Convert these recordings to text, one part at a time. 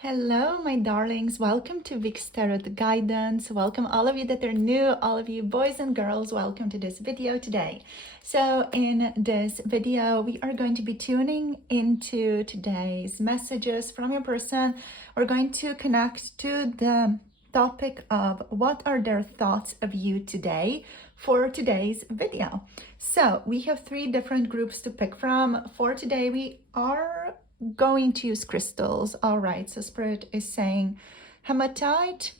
Hello, my darlings. Welcome to Vic's Tarot Guidance. Welcome all of you that are new, all of you boys and girls. Welcome to this video today. So in this video, we are going to be tuning into today's messages from your person. We're going to connect to the topic of what are their thoughts of you today for today's video. So we have three different groups to pick from. For today, we are going to use crystals. All right, so Spirit is saying hematite.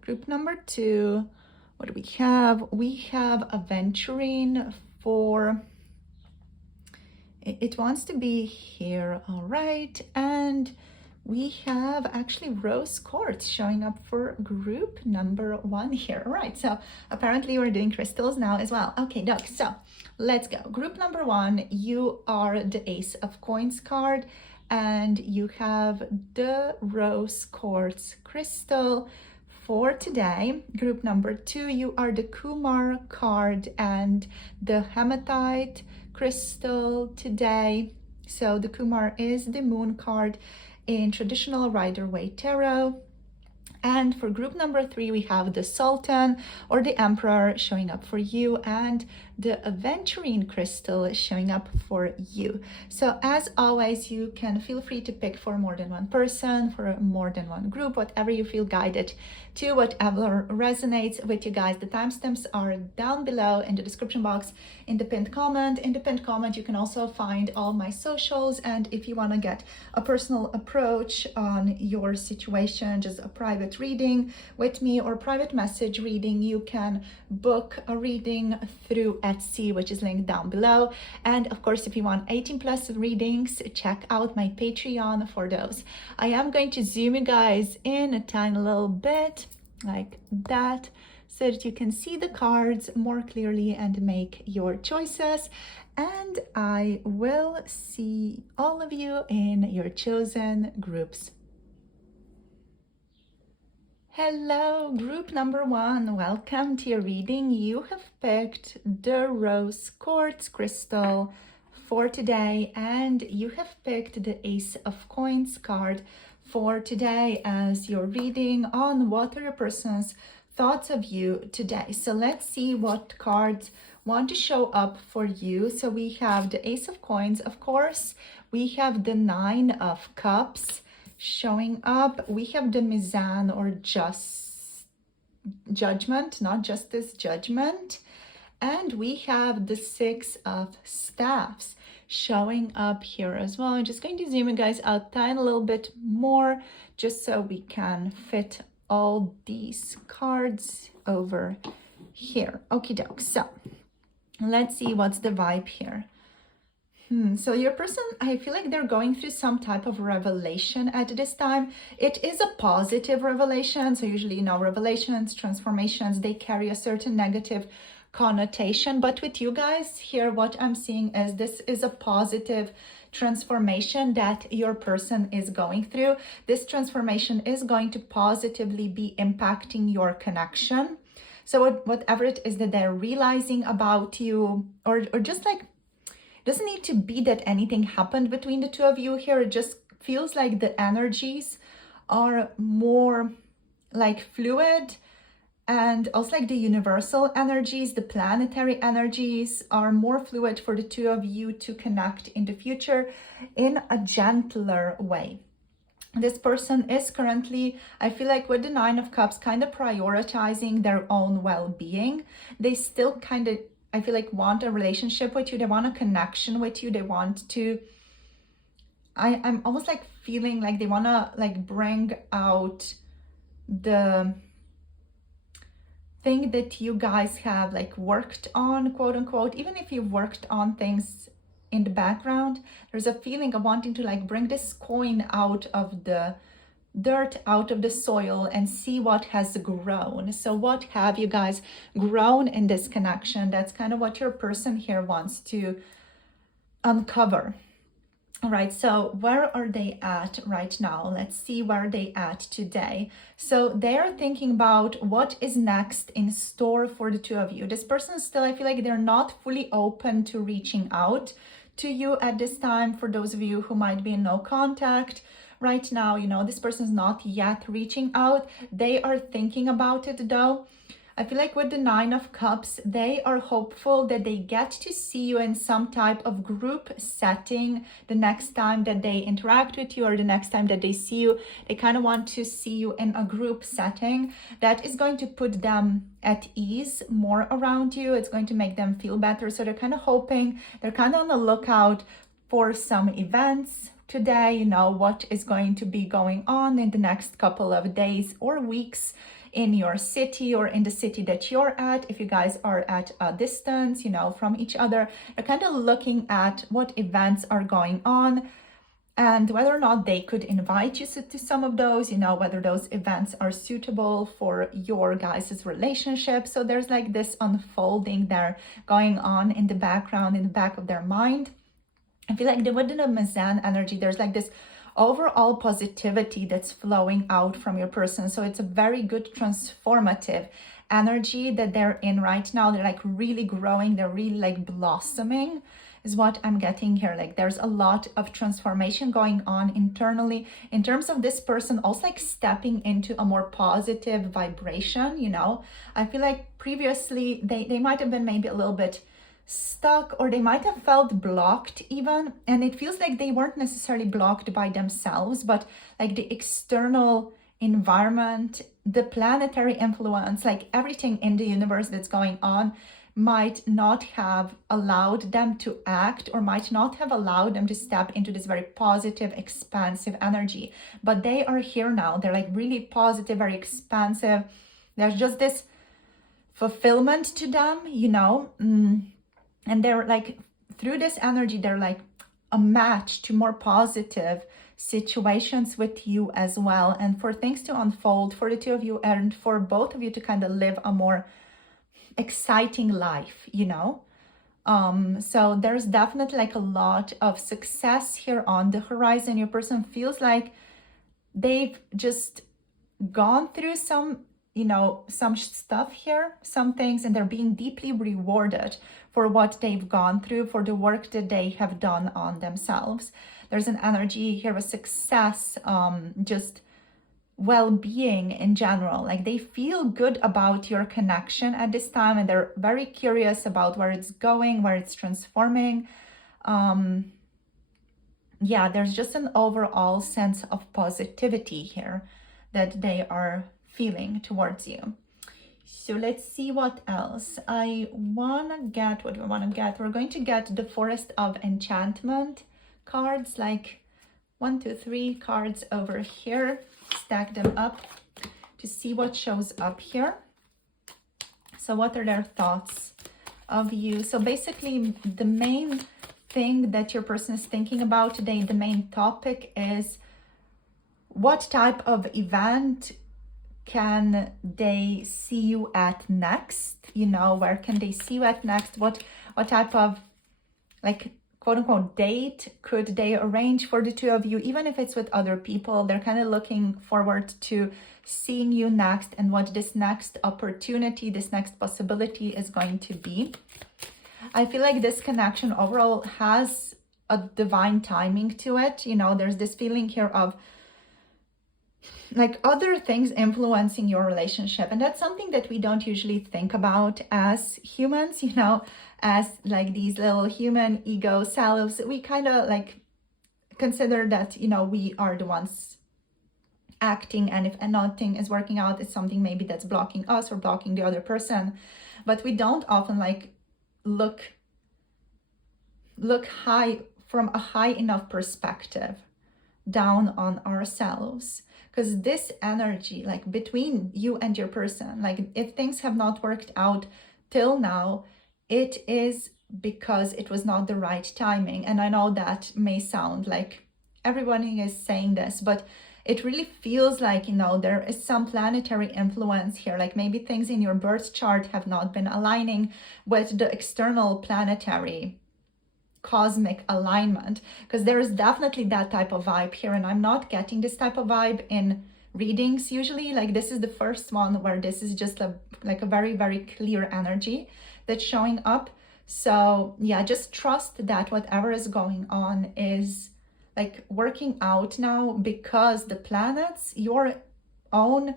Group number 2, what do we have? We have Aventurine for, it wants to be here. All right, and we have actually rose quartz showing up for group number 1 here. All right, so apparently we're doing crystals now as well. Okay, doc, so let's go. Group number 1, you are the Ace of Coins card and you have the rose quartz crystal for today. Group number 2, you are the Qamar card and the hematite crystal today. So the Qamar is the moon card in traditional Rider-Waite tarot. And for group number 3, we have the Sultan or the Emperor showing up for you and the Aventurine crystal showing up for you. So as always, you can feel free to pick for more than one person, for more than one group, whatever you feel guided to, whatever resonates with you guys. The timestamps are down below in the description box in the pinned comment. In the pinned comment, you can also find all my socials. And if you want to get a personal approach on your situation, just a private reading with me or private message reading, you can book a reading through Etsy, which is linked down below. And of course, if you want 18+ readings, check out my Patreon for those. I am going to zoom you guys in a tiny little bit like that so that you can see the cards more clearly and make your choices. And I will see all of you in your chosen groups. Hello, group number 1. Welcome to your reading. You have picked the rose quartz crystal for today, and you have picked the Ace of Coins card for today as your reading on what are your person's thoughts of you today. So let's see what cards want to show up for you. So we have the Ace of Coins, of course. We have the 9 of Cups showing up. We have the Mizan or judgment, not justice, judgment. And we have the 6 of Staffs showing up here as well. I'm just going to zoom you guys out a little bit more just so we can fit all these cards over here. Okie doke. So let's see what's the vibe here. So your person, I feel like they're going through some type of revelation at this time. It is a positive revelation. So usually, you know, revelations, transformations, they carry a certain negative connotation. But with you guys here, what I'm seeing is this is a positive transformation that your person is going through. This transformation is going to positively be impacting your connection. So whatever it is that they're realizing about you, or just like, doesn't need to be that anything happened between the two of you here. It just feels like the energies are more like fluid, and also like the universal energies, the planetary energies are more fluid for the two of you to connect in the future in a gentler way. This person is currently, I feel like with the 9 of Cups, kind of prioritizing their own well-being. They still kind of, I feel like, want a relationship with you. They want a connection with you. They want to, I'm almost like feeling like they want to like bring out the thing that you guys have like worked on, quote unquote. Even if you've worked on things in the background, there's a feeling of wanting to like bring this coin out of the dirt, out of the soil, and see what has grown. So what have you guys grown in this connection? That's kind of what your person here wants to uncover. All right, so where are they at right now? Let's see where they at today. So they're thinking about what is next in store for the two of you. This person still, I feel like they're not fully open to reaching out to you at this time. For those of you who might be in no contact right now. You know, this person is not yet reaching out. They are thinking about it though. I feel like with the Nine of Cups, they are hopeful that they get to see you in some type of group setting the next time that they interact with you, or the next time that they see you. They kind of want to see you in a group setting that is going to put them at ease more around you. It's going to make them feel better. So they're kind of hoping, they're kind of on the lookout for some events today, you know, what is going to be going on in the next couple of days or weeks in your city, or in the city that you're at. If you guys are at a distance, you know, from each other, you're kind of looking at what events are going on and whether or not they could invite you to some of those, you know, whether those events are suitable for your guys' relationship. So there's like this unfolding there going on in the background, in the back of their mind. I feel like within the Mizan energy, there's like this overall positivity that's flowing out from your person. So it's a very good transformative energy that they're in right now. They're like really growing, they're really like blossoming is what I'm getting here. Like there's a lot of transformation going on internally in terms of this person also like stepping into a more positive vibration, you know. I feel like previously they might have been maybe a little bit stuck, or they might have felt blocked even, and it feels like they weren't necessarily blocked by themselves, but like the external environment, the planetary influence, like everything in the universe that's going on might not have allowed them to act, or might not have allowed them to step into this very positive, expansive energy. But they are here now. They're like really positive, very expansive. There's just this fulfillment to them, you know. And they're like, through this energy, they're like a match to more positive situations with you as well. And for things to unfold for the two of you, and for both of you to kind of live a more exciting life, you know. So there's definitely like a lot of success here on the horizon. Your person feels like they've just gone through some, you know, some stuff here, some things, and they're being deeply rewarded for what they've gone through, for the work that they have done on themselves. There's an energy here of success, just well-being in general. Like they feel good about your connection at this time, and they're very curious about where it's going, where it's transforming. Yeah, there's just an overall sense of positivity here that they are feeling towards you. So let's see what else I want to get. What do I want to get? We're going to get the Forest of Enchantment cards, like 1, 2, 3 cards over here. Stack them up to see what shows up here. So what are their thoughts of you? So basically the main thing that your person is thinking about today, the main topic is what type of event can they see you at next? You know, where can they see you at next? What type of, like, quote unquote date could they arrange for the two of you? Even if it's with other people, they're kind of looking forward to seeing you next, and what this next opportunity, this next possibility is going to be. I feel like this connection overall has a divine timing to it. You know, there's this feeling here of like other things influencing your relationship, and that's something that we don't usually think about as humans, you know, as like these little human ego selves. We kind of like consider that, you know, we are the ones acting, and if nothing is working out, it's something maybe that's blocking us or blocking the other person. But we don't often like look high, from a high enough perspective down on ourselves. Because this energy, like between you and your person, like if things have not worked out till now, it is because it was not the right timing. And I know that may sound like everyone is saying this, but it really feels like, you know, there is some planetary influence here. Like maybe things in your birth chart have not been aligning with the external planetary cosmic alignment, because there is definitely that type of vibe here, and I'm not getting this type of vibe in readings usually. Like this is the first one where this is just like a very, very clear energy that's showing up. So yeah, just trust that whatever is going on is like working out now, because the planets, your own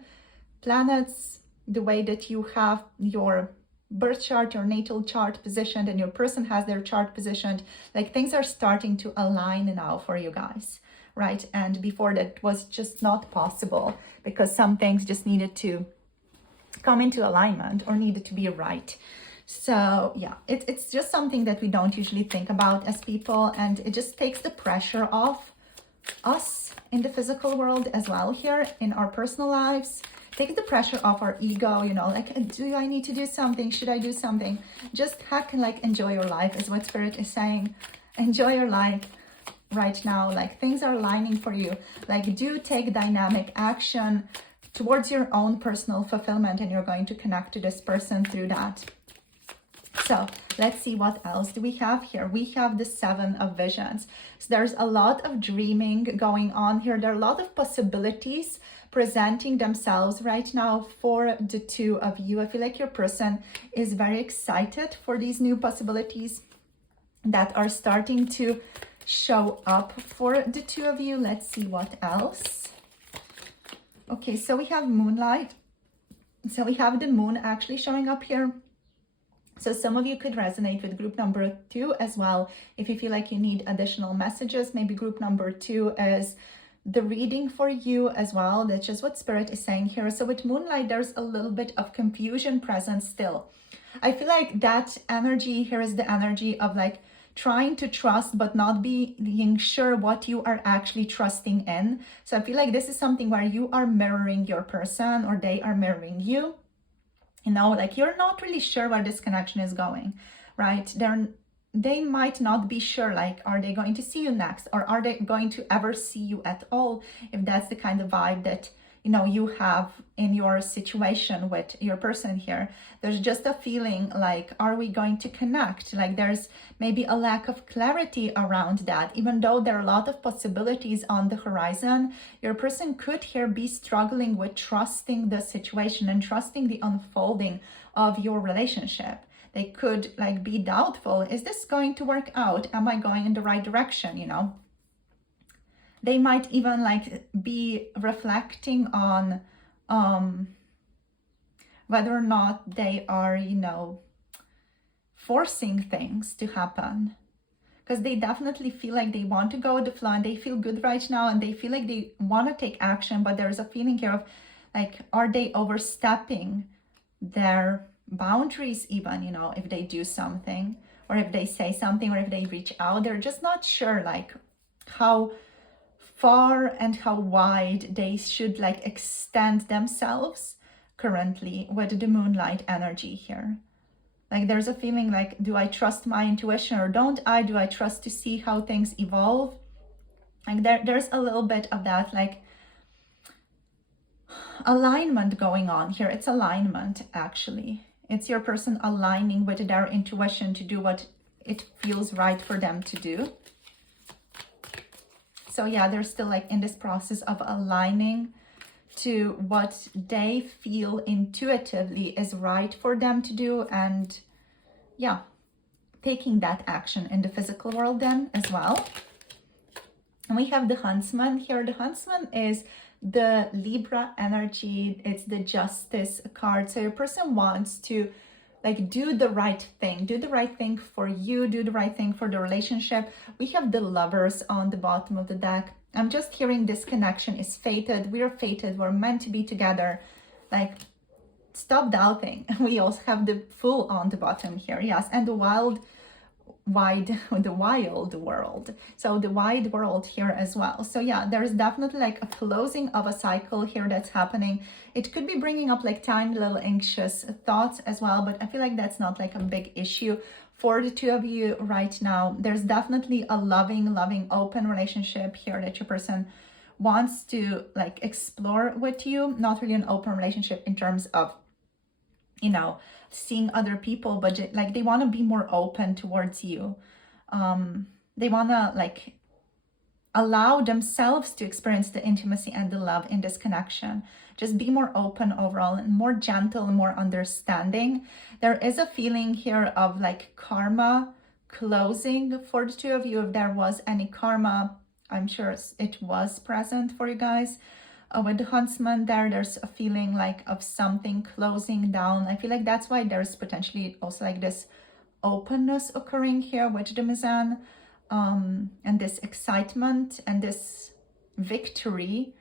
planets, the way that you have your birth chart, your natal chart positioned, and your person has their chart positioned, like things are starting to align now for you guys, right? And before that was just not possible, because some things just needed to come into alignment or needed to be right. So yeah, it's just something that we don't usually think about as people, and it just takes the pressure off us in the physical world as well, here in our personal lives. Take the pressure off our ego, you know, like, do I need to do something? Should I do something? Just heck, like, enjoy your life is what Spirit is saying. Enjoy your life right now. Like, things are aligning for you. Like, do take dynamic action towards your own personal fulfillment, and you're going to connect to this person through that. So let's see, what else do we have here? We have the 7 of Visions. So there's a lot of dreaming going on here. There are a lot of possibilities presenting themselves right now for the 2 of you. I feel like your person is very excited for these new possibilities that are starting to show up for the 2 of you. Let's see what else. Okay, so we have Moonlight. So we have the moon actually showing up here. So some of you could resonate with group number 2 as well. If you feel like you need additional messages, maybe group number 2 is the reading for you as well. That's just what Spirit is saying here. So with Moonlight, there's a little bit of confusion present still. I feel like that energy here is the energy of like trying to trust, but not being sure what you are actually trusting in. So I feel like this is something where you are mirroring your person, or they are mirroring you. You know, like you're not really sure where this connection is going, right? They might not be sure, like, are they going to see you next? Or are they going to ever see you at all? If that's the kind of vibe that, you know, you have in your situation with your person here. There's just a feeling like, are we going to connect? Like there's maybe a lack of clarity around that. Even though there are a lot of possibilities on the horizon, your person could here be struggling with trusting the situation and trusting the unfolding of your relationship. They could like be doubtful. Is this going to work out? Am I going in the right direction? You know, they might even like be reflecting on whether or not they are, you know, forcing things to happen, because they definitely feel like they want to go with the flow and they feel good right now and they feel like they want to take action, but there's a feeling here of like, are they overstepping their boundaries even, you know, if they do something or if they say something or if they reach out. They're just not sure like how far and how wide they should like extend themselves currently with the Moonlight energy here. Like there's a feeling like, do I trust my intuition or don't I? Do I trust to see how things evolve? Like there's a little bit of that like alignment going on here. It's alignment actually. It's your person aligning with their intuition to do what it feels right for them to do. So yeah, they're still like in this process of aligning to what they feel intuitively is right for them to do, and yeah, taking that action in the physical world then as well. And we have the Huntsman here. The Huntsman is the Libra energy. It's the Justice card. So your person wants to like do the right thing for you, do the right thing for the relationship. We have the Lovers on the bottom of the deck. I'm just hearing this connection is fated. We are fated. We're meant to be together. Like, stop doubting. We also have the Fool on the bottom here. Yes, and the wild world. So the wide world here as well. So yeah, there's definitely like a closing of a cycle here that's happening. It could be bringing up like tiny little anxious thoughts as well, but I feel like that's not like a big issue for the 2 of you right now. There's definitely a loving, open relationship here that your person wants to like explore with you. Not really an open relationship in terms of, you know, seeing other people, but like they want to be more open towards you. They want to like allow themselves to experience the intimacy and the love in this connection. Just be more open overall and more gentle and more understanding. There is a feeling here of like karma closing for the 2 of you. If there was any karma I'm sure it was present for you guys. With the huntsman there's a feeling like of something closing down. I feel like that's why there's potentially also like this openness occurring here with the Mizan, and this excitement and this victory,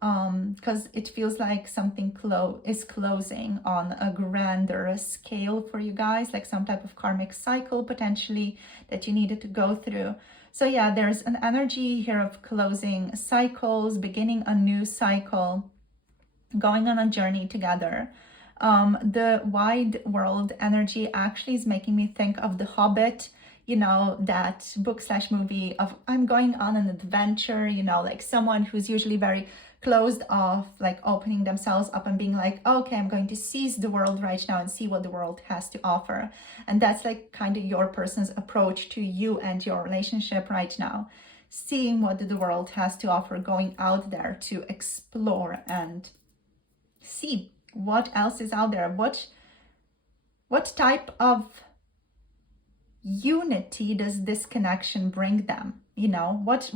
because it feels like something is closing on a grander scale for you guys, like some type of karmic cycle potentially that you needed to go through. So yeah, there's an energy here of closing cycles, beginning a new cycle, going on a journey together. The wide world energy actually is making me think of The Hobbit, you know, that book / movie of I'm going on an adventure, you know, like someone who's usually very closed off, like opening themselves up and being like, okay, I'm going to seize the world right now and see what the world has to offer. And that's like kind of your person's approach to you and your relationship right now, seeing what the world has to offer, going out there to explore and see what else is out there. What type of unity does this connection bring them? You know, what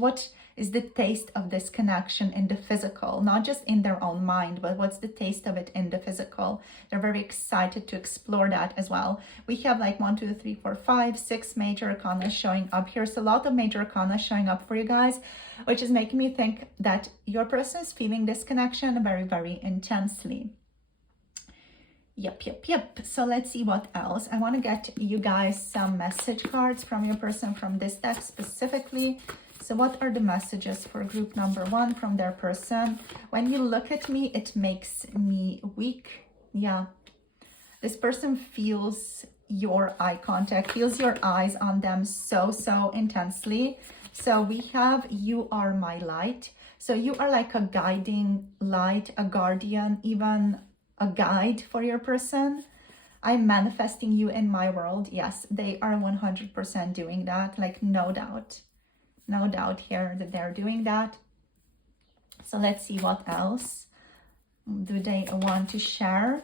is the taste of this connection in the physical, not just in their own mind, but what's the taste of it in the physical? They're very excited to explore that as well. We have like 1, 2, 3, 4, 5, 6 major arcana showing up here. So a lot of major arcana showing up for you guys, which is making me think that your person is feeling this connection very, very intensely. Yep. So let's see what else. I want to get you guys some message cards from your person from this deck specifically. So what are the messages for group number 1 from their person? When you look at me, it makes me weak. Yeah. This person feels your eye contact, feels your eyes on them so intensely. So we have, you are my light. So you are like a guiding light, a guardian, even a guide for your person. I'm manifesting you in my world. Yes, they are 100% doing that. Like no doubt here that they're doing that. So let's see what else do they want to share.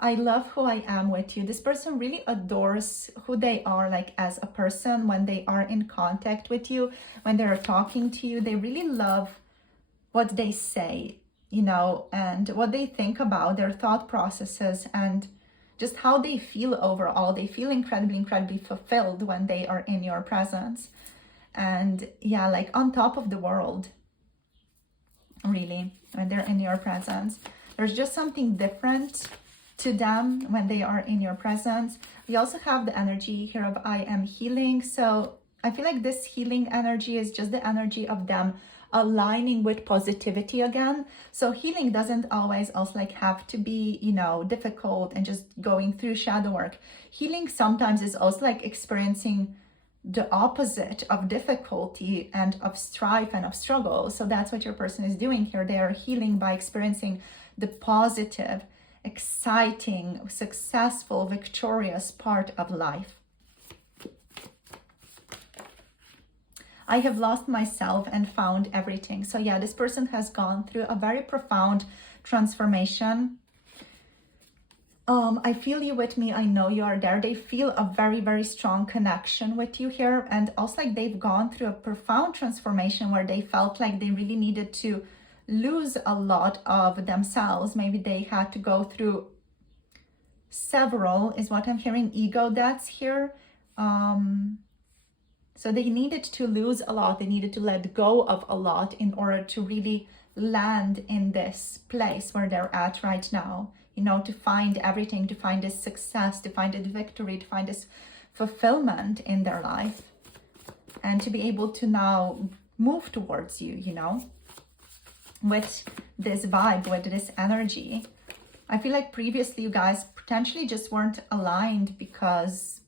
I love who I am with you. This person really adores who they are like as a person when they are in contact with you, when they're talking to you. They really love what they say, you know, and what they think about, their thought processes, and just how they feel overall. They feel incredibly fulfilled when they are in your presence. And yeah, like on top of the world, really, when they're in your presence. There's just something different to them when they are in your presence. We also have the energy here of I am healing. So I feel like this healing energy is just the energy of them aligning with positivity again. So healing doesn't always also like have to be, you know, difficult and just going through shadow work. Healing sometimes is also like experiencing the opposite of difficulty and of strife and of struggle. So that's what your person is doing here. They are healing by experiencing the positive, exciting, successful, victorious part of life. I have lost myself and found everything. So yeah, this person has gone through a very profound transformation. I feel you with me. I know you are there. They feel a very strong connection with you here. And also like they've gone through a profound transformation where they felt like they really needed to lose a lot of themselves. Maybe they had to go through several, is what I'm hearing, ego deaths here. So they needed to lose a lot. They needed to let go of a lot in order to really land in this place where they're at right now. You know, to find everything, to find this success, to find this victory, to find this fulfillment in their life. And to be able to now move towards you, you know, with this vibe, with this energy. I feel like previously you guys potentially just weren't aligned because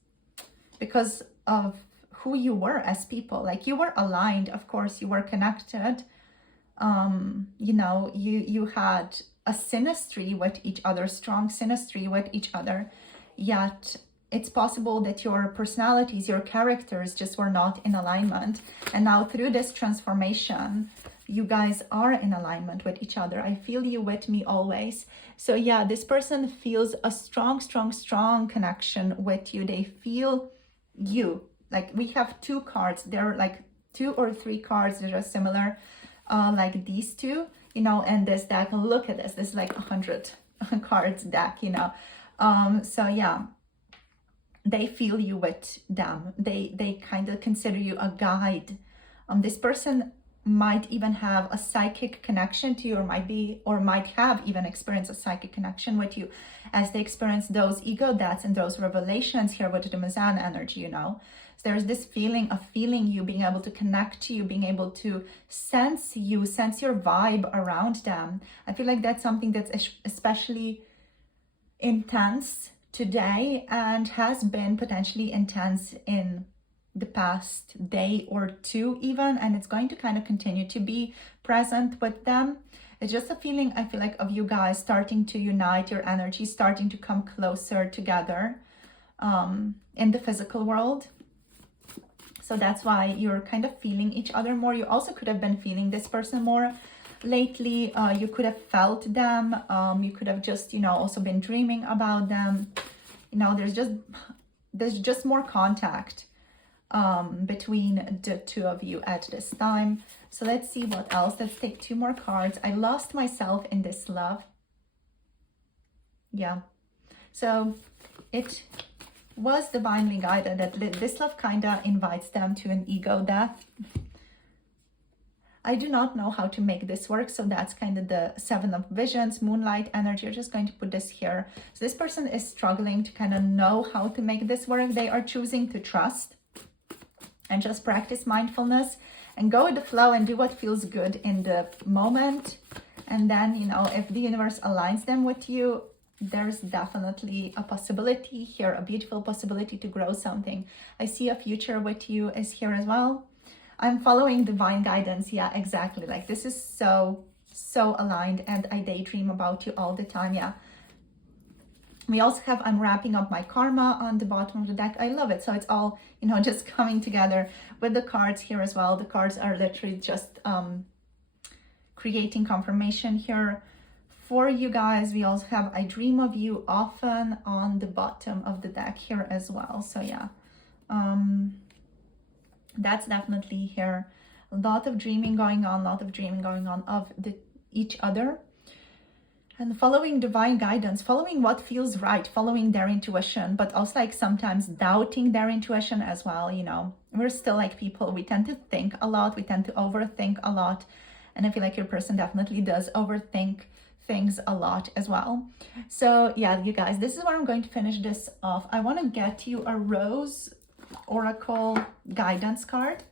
of who you were as people. Like you were aligned, of course, you were connected. You know, you had a synastry with each other, strong synastry with each other, yet it's possible that your personalities, your characters just were not in alignment. And now through this transformation, you guys are in alignment with each other. I feel you with me always. So yeah, this person feels a strong connection with you. They feel you. Like we have 2 cards. They're like 2 or 3 cards that are similar, like these two, you know, and this deck. Look at this. This is like 100 cards deck, you know. So yeah, they feel you with them. They kind of consider you a guide. This person might even have a psychic connection to you, or might have even experienced a psychic connection with you as they experience those ego deaths and those revelations here with the Mizan energy, you know. So there's this feeling of feeling you, being able to connect to you, being able to sense you, sense your vibe around them. I feel like that's something that's especially intense today and has been potentially intense in the past day or two even, and it's going to kind of continue to be present with them. It's just a feeling, I feel like, of you guys starting to unite, your energy starting to come closer together in the physical world. So that's why you're kind of feeling each other more. You also could have been feeling this person more lately. You could have felt them. You could have just, you know, also been dreaming about them. You know, there's just more contact between the two of you at this time. So let's see what else. Let's take 2 more cards. I lost myself in this love. Yeah. So it was divinely guided that this love kind of invites them to an ego death. I do not know how to make this work, so that's kind of the 7 of Visions, moonlight energy. You're just going to put this here. So this person is struggling to kind of know how to make this work. They are choosing to trust and just practice mindfulness and go with the flow and do what feels good in the moment. And then, you know, if the universe aligns them with you, there's definitely a possibility here, a beautiful possibility to grow something. I see a future with you is here as well. I'm following divine guidance. Yeah, exactly. Like this is so aligned, and I daydream about you all the time. Yeah. We also have, I'm wrapping up my karma on the bottom of the deck. I love it. So it's all, you know, just coming together with the cards here as well. The cards are literally just creating confirmation here for you guys. We also have, I dream of you often on the bottom of the deck here as well. So yeah, that's definitely here. A lot of dreaming going on, of each other. And following divine guidance, following what feels right, following their intuition, but also like sometimes doubting their intuition as well. You know, we're still like people, we tend to think a lot, we tend to overthink a lot. And I feel like your person definitely does overthink things a lot as well. So yeah, you guys, this is where I'm going to finish this off. I want to get you a Rose Oracle guidance card.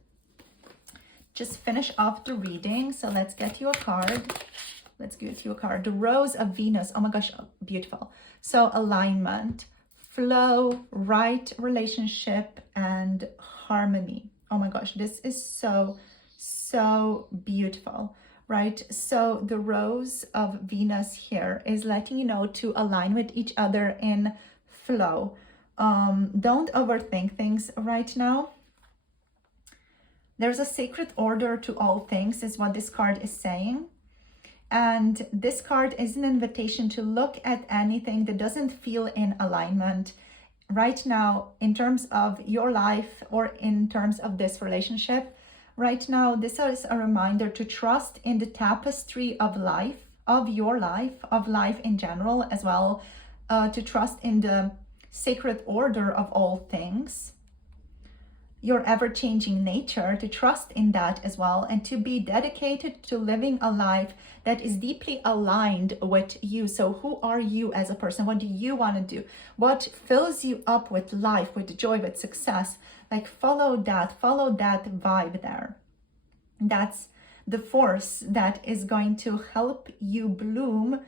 Just finish off the reading. So let's get you a card. Let's give you a card. The Rose of Venus. Oh my gosh, beautiful. So alignment, flow, right relationship, and harmony. Oh my gosh, this is so beautiful, right? So the Rose of Venus here is letting you know to align with each other in flow. Don't overthink things right now. There's a sacred order to all things, is what this card is saying. And this card is an invitation to look at anything that doesn't feel in alignment right now in terms of your life or in terms of this relationship. Right now, this is a reminder to trust in the tapestry of life, of your life, of life in general as well, to trust in the sacred order of all things, your ever-changing nature, to trust in that as well, and to be dedicated to living a life that is deeply aligned with you. So who are you as a person? What do you want to do? What fills you up with life, with joy, with success? Like follow that vibe there. That's the force that is going to help you bloom,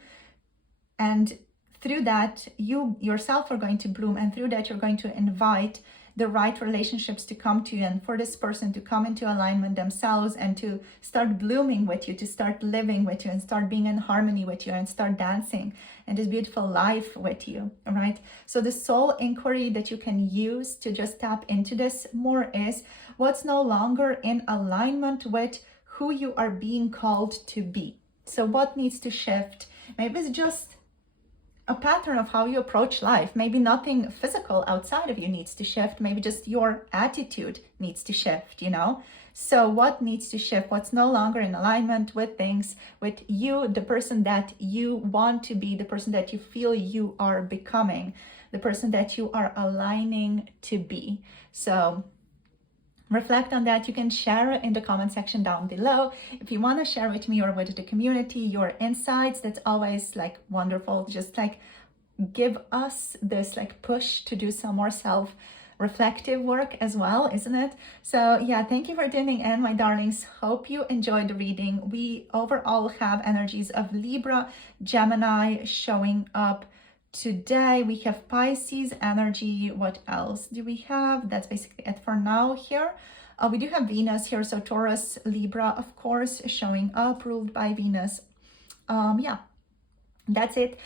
and through that you yourself are going to bloom, and through that you're going to invite the right relationships to come to you, and for this person to come into alignment themselves and to start blooming with you, to start living with you, and start being in harmony with you, and start dancing and this beautiful life with you. All right. So the soul inquiry that you can use to just tap into this more is what's no longer in alignment with who you are being called to be. So what needs to shift? Maybe it's just a pattern of how you approach life. Maybe nothing physical outside of you needs to shift. Maybe just your attitude needs to shift, you know? So what needs to shift? What's no longer in alignment with things, with you, the person that you want to be, the person that you feel you are becoming, the person that you are aligning to be. So reflect on that. You can share in the comment section down below. If you want to share with me or with the community your insights, that's always like wonderful. Just like give us this like push to do some more self-reflective work as well, isn't it? So yeah, thank you for tuning in, my darlings. Hope you enjoyed the reading. We overall have energies of Libra, Gemini showing up today. We have Pisces energy. What else do we have? That's basically it for now here. We do have Venus here, so Taurus, Libra, of course, showing up, ruled by Venus. Yeah, that's it.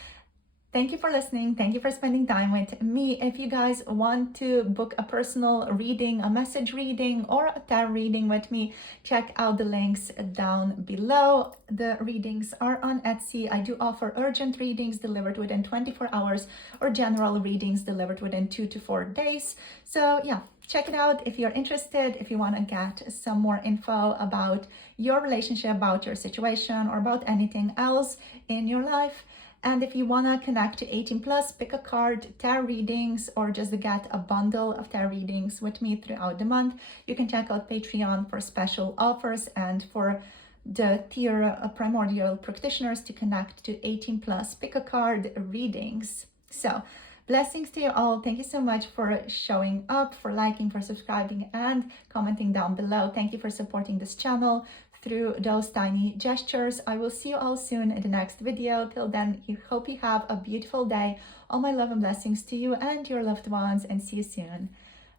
Thank you for listening. Thank you for spending time with me. If you guys want to book a personal reading, a message reading, or a tarot reading with me, check out the links down below. The readings are on Etsy. I do offer urgent readings delivered within 24 hours or general readings delivered within 2 to 4 days. So yeah, check it out if you're interested, if you want to get some more info about your relationship, about your situation, or about anything else in your life. And if you want to connect to 18 plus, pick a card, tarot readings, or just get a bundle of tarot readings with me throughout the month, you can check out Patreon for special offers and for the tier primordial practitioners to connect to 18 plus, pick a card readings. So blessings to you all. Thank you so much for showing up, for liking, for subscribing, and commenting down below. Thank you for supporting this channel through those tiny gestures. I will see you all soon in the next video. Till then, I hope you have a beautiful day. All my love and blessings to you and your loved ones, and see you soon.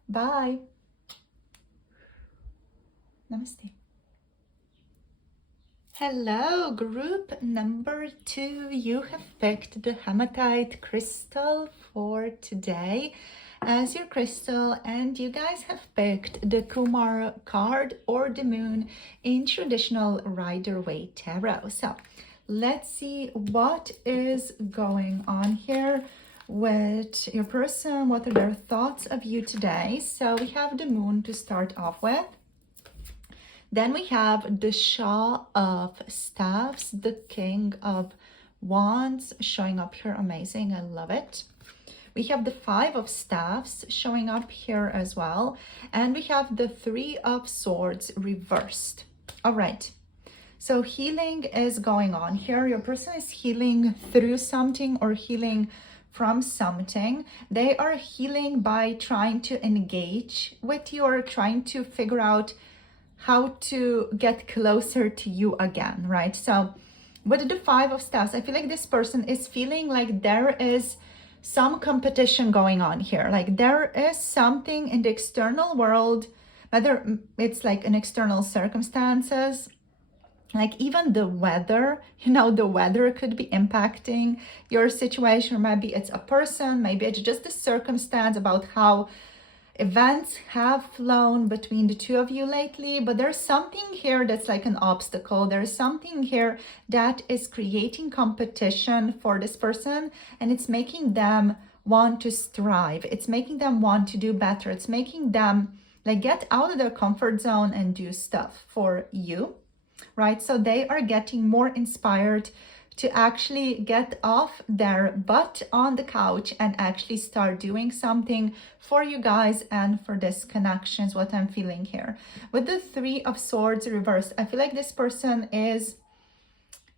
Bye. Namaste. Hello, group number 2. You have picked the Hematite crystal for today as your crystal, and you guys have picked the Qamar card, or the moon, in traditional Rider-Waite tarot. So let's see what is going on here with your person. What are their thoughts of you today? So we have the moon to start off with. Then we have the Shah of Staffs, the King of Wands showing up here. Amazing, I love it. We have the 5 of Staffs showing up here as well. And we have the 3 of Swords reversed. All right. So healing is going on here. Your person is healing through something or healing from something. They are healing by trying to engage with you or trying to figure out how to get closer to you again, right? So with the 5 of Staffs, I feel like this person is feeling like there is some competition going on here. Like there is something in the external world, whether it's like an external circumstances, like even the weather, you know, the weather could be impacting your situation. Maybe it's a person, maybe it's just the circumstance about how events have flown between the two of you lately, but there's something here that's like an obstacle. There's something here that is creating competition for this person, and it's making them want to strive. It's making them want to do better. It's making them like get out of their comfort zone and do stuff for you, right? So they are getting more inspired to actually get off their butt on the couch and actually start doing something for you guys and for this connection is what I'm feeling here. With the 3 of Swords reversed, I feel like this person is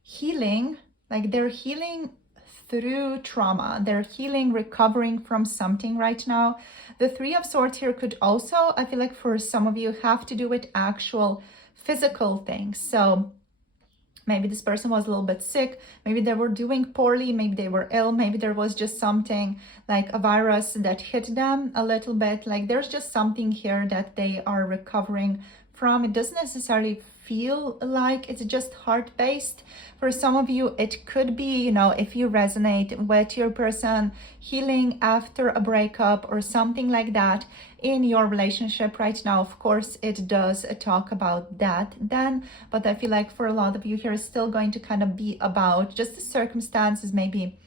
healing, like they're healing through trauma. They're healing, recovering from something right now. The 3 of Swords here could also, I feel like for some of you, have to do with actual physical things. So maybe this person was a little bit sick, maybe they were doing poorly, maybe they were ill, maybe there was just something like a virus that hit them a little bit. Like there's just something here that they are recovering from. It doesn't necessarily feel like it's just heart-based. For some of you, it could be, you know, if you resonate with your person, healing after a breakup or something like that in your relationship right now. Of course, it does talk about that then, but I feel like for a lot of you here, it's still going to kind of be about just the circumstances, maybe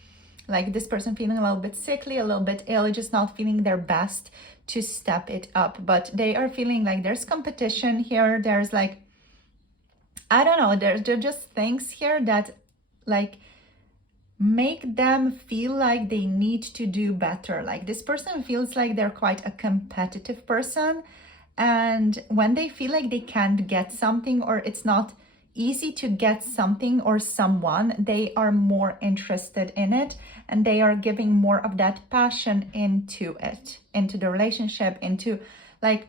like this person feeling a little bit sickly, a little bit ill, just not feeling their best to step it up. But they are feeling like there's competition here. There's like, I don't know, there are just things here that like make them feel like they need to do better. Like this person feels like they're quite a competitive person. And when they feel like they can't get something, or it's not easy to get something or someone, they are more interested in it, and they are giving more of that passion into it, into the relationship, into like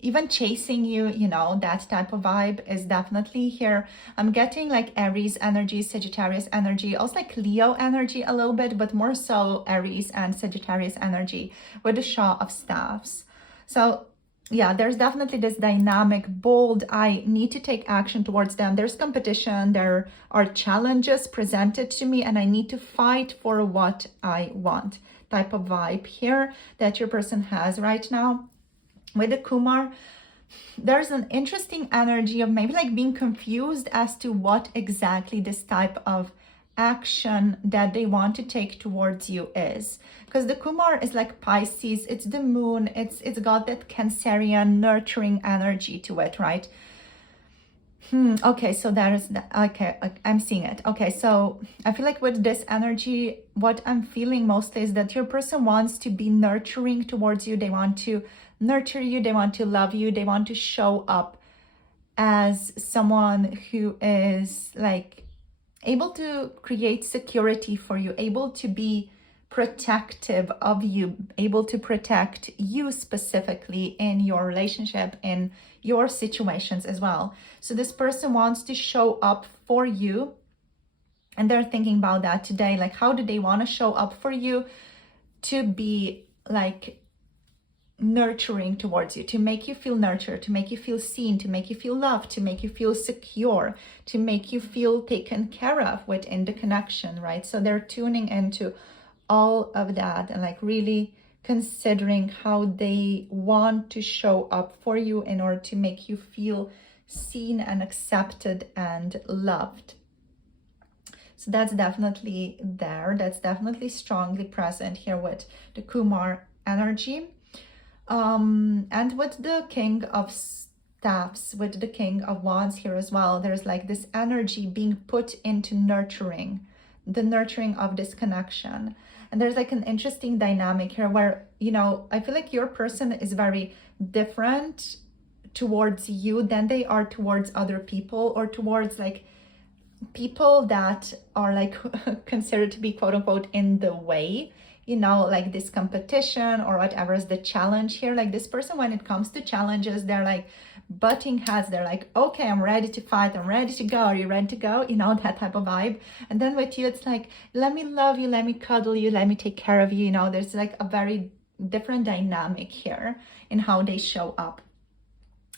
even chasing you, you know, that type of vibe is definitely here. I'm getting like Aries energy, Sagittarius energy, also like Leo energy a little bit, but more so Aries and Sagittarius energy with the Shaw of Staffs. So yeah, there's definitely this dynamic, bold, I need to take action towards them. There's competition, there are challenges presented to me, and I need to fight for what I want type of vibe here that your person has right now. With the Qamar, there's an interesting energy of maybe like being confused as to what exactly this type of action that they want to take towards you is, because the Qamar is like Pisces, it's the moon, it's got that Cancerian nurturing energy to it, right? Okay, so that is the, okay, I'm seeing it. Okay, so I feel like with this energy, what I'm feeling mostly is that your person wants to be nurturing towards you. They want to nurture you, they want to love you, they want to show up as someone who is like able to create security for you, able to be protective of you, able to protect you specifically in your relationship, in your situations as well. So this person wants to show up for you, and they're thinking about that today. Like, how do they want to show up for you to be like nurturing towards you, to make you feel nurtured, to make you feel seen, to make you feel loved, to make you feel secure, to make you feel taken care of within the connection, right? So they're tuning into all of that and like really considering how they want to show up for you in order to make you feel seen and accepted and loved. So that's definitely there. That's definitely strongly present here with the Qamar energy. And with the King of Staffs, with the King of Wands here as well, there's like this energy being put into nurturing, the nurturing of this connection. And there's like an interesting dynamic here where, you know, I feel like your person is very different towards you than they are towards other people, or towards like people that are like considered to be quote unquote in the way, you know, like this competition or whatever is the challenge here. Like this person, when it comes to challenges, they're like butting heads. They're like, okay, I'm ready to fight, I'm ready to go, are you ready to go, you know, that type of vibe. And then with you, it's like, let me love you, let me cuddle you, let me take care of you, you know. There's like a very different dynamic here in how they show up.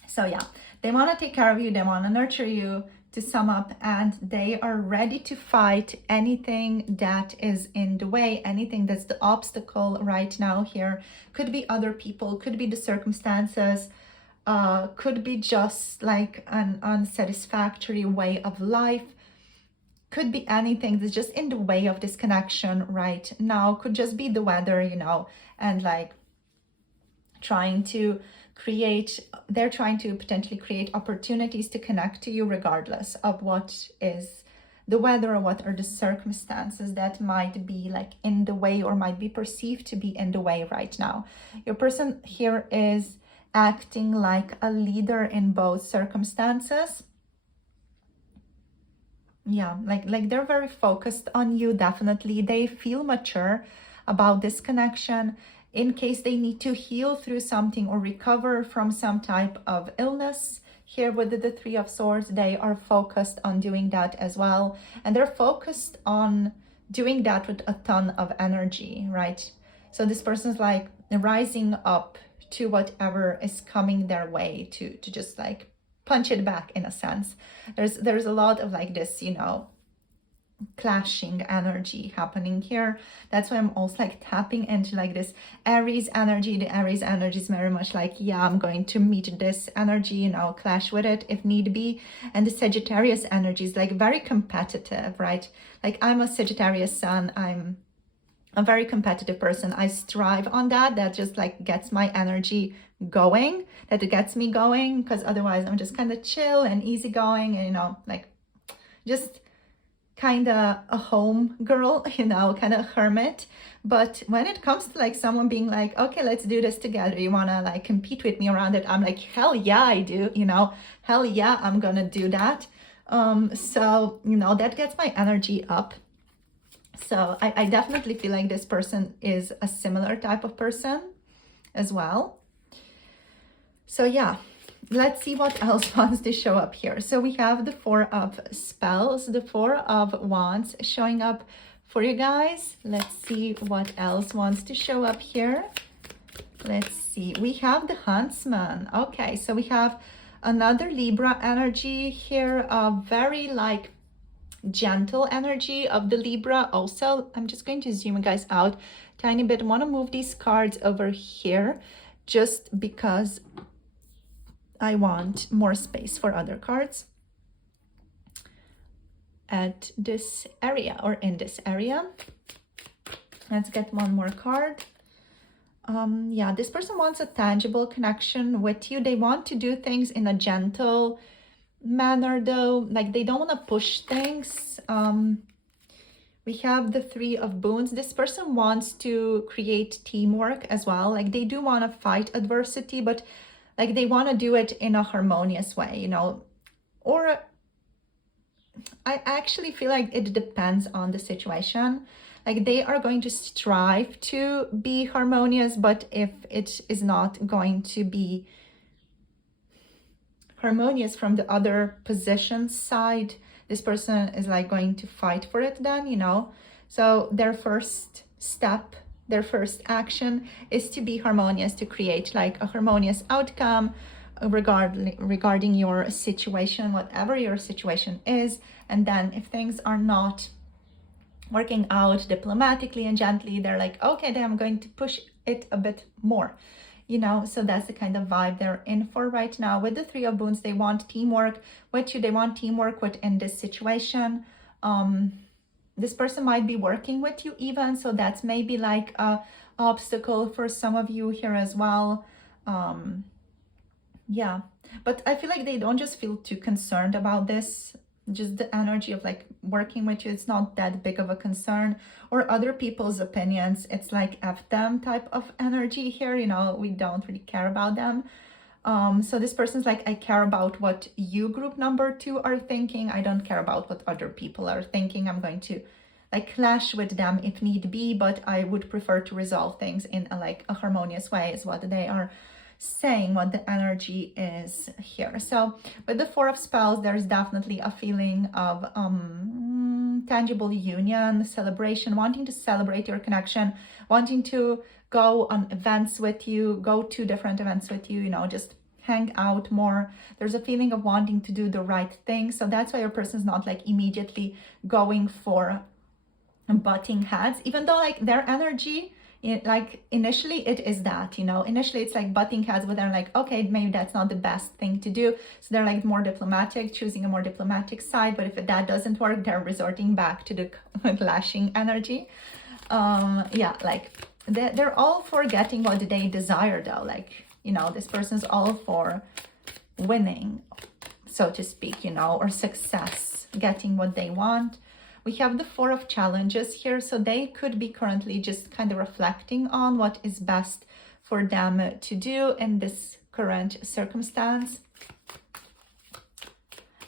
So yeah, they want to take care of you, they want to nurture you, to sum up, and they are ready to fight anything that is in the way, anything that's the obstacle right now here. Could be other people, could be the circumstances, could be just like an unsatisfactory way of life, could be anything that's just in the way of this connection right now. Could just be the weather, you know, and like trying to create, they're trying to potentially create opportunities to connect to you regardless of what is the weather or what are the circumstances that might be like in the way or might be perceived to be in the way right now. Your person here is acting like a leader in both circumstances. Yeah, like they're very focused on you, definitely. They feel mature about this connection. In case they need to heal through something or recover from some type of illness, here with the Three of Swords, they are focused on doing that as well. And they're focused on doing that with a ton of energy, right? So this person's like rising up to whatever is coming their way, to just like punch it back in a sense. There's a lot of like this, you know, clashing energy happening here. That's why I'm also like tapping into like this Aries energy. The Aries energy is very much like, yeah, I'm going to meet this energy, you know, clash with it if need be. And the Sagittarius energy is like very competitive, right? Like I'm a Sagittarius sun, I'm a very competitive person. I strive on that. That just like gets my energy going, that it gets me going, because otherwise I'm just kind of chill and easygoing and, you know, like just kind of a home girl, you know, kind of hermit. But when it comes to like someone being like, okay, let's do this together, you want to like compete with me around it, I'm like, hell yeah, I do, you know, hell yeah, I'm gonna do that. So, you know, that gets my energy up. So I definitely feel like this person is a similar type of person as well. So yeah, let's see what else wants to show up here. So we have the Four of Spells, the Four of Wands showing up for you guys. Let's see what else wants to show up here. Let's see. We have the Huntsman. Okay, so we have another Libra energy here, a very like gentle energy of the Libra. Also, I'm just going to zoom you guys out a tiny bit. I want to move these cards over here just because I want more space for other cards at this area or in this area. Let's get one more card. Yeah, this person wants a tangible connection with you. They want to do things in a gentle manner though, like they don't want to push things. We have the Three of Boons. This person wants to create teamwork as well. Like they do want to fight adversity, but like they want to do it in a harmonious way, you know. Or I actually feel like it depends on the situation. Like they are going to strive to be harmonious, but if it is not going to be harmonious from the other position side, this person is like going to fight for it then, you know. So their first step, their first action is to be harmonious, to create like a harmonious outcome regarding your situation, whatever your situation is. And then if things are not working out diplomatically and gently, they're like, okay, then I'm going to push it a bit more, you know. So that's the kind of vibe they're in for right now. With the Three of Boons, they want teamwork with you. They want teamwork within this situation. This person might be working with you even, so that's maybe like a obstacle for some of you here as well. Yeah, but I feel like they don't just feel too concerned about this. Just the energy of like working with you, it's not that big of a concern. Or other people's opinions, it's like F them type of energy here, you know. We don't really care about them. So this person's like, I care about what you, group number 2, are thinking. I don't care about what other people are thinking. I'm going to like clash with them if need be, but I would prefer to resolve things in a harmonious way, is what they are saying, what the energy is here. So with the Four of Spells, there's definitely a feeling of tangible union, celebration, wanting to celebrate your connection, wanting to go on events with you, go to different events with you, you know, just hang out more. There's a feeling of wanting to do the right thing. So that's why your person's not like immediately going for butting heads, even though like their energy, like initially it is that, you know, initially it's like butting heads, but they're like, okay, maybe that's not the best thing to do. So they're like more diplomatic, choosing a more diplomatic side. But if that doesn't work, they're resorting back to the clashing energy. Yeah, like they're all for getting what they desire though. Like, you know, this person's all for winning, so to speak, you know, or success, getting what they want. We have the Four of Challenges here, so they could be currently just kind of reflecting on what is best for them to do in this current circumstance.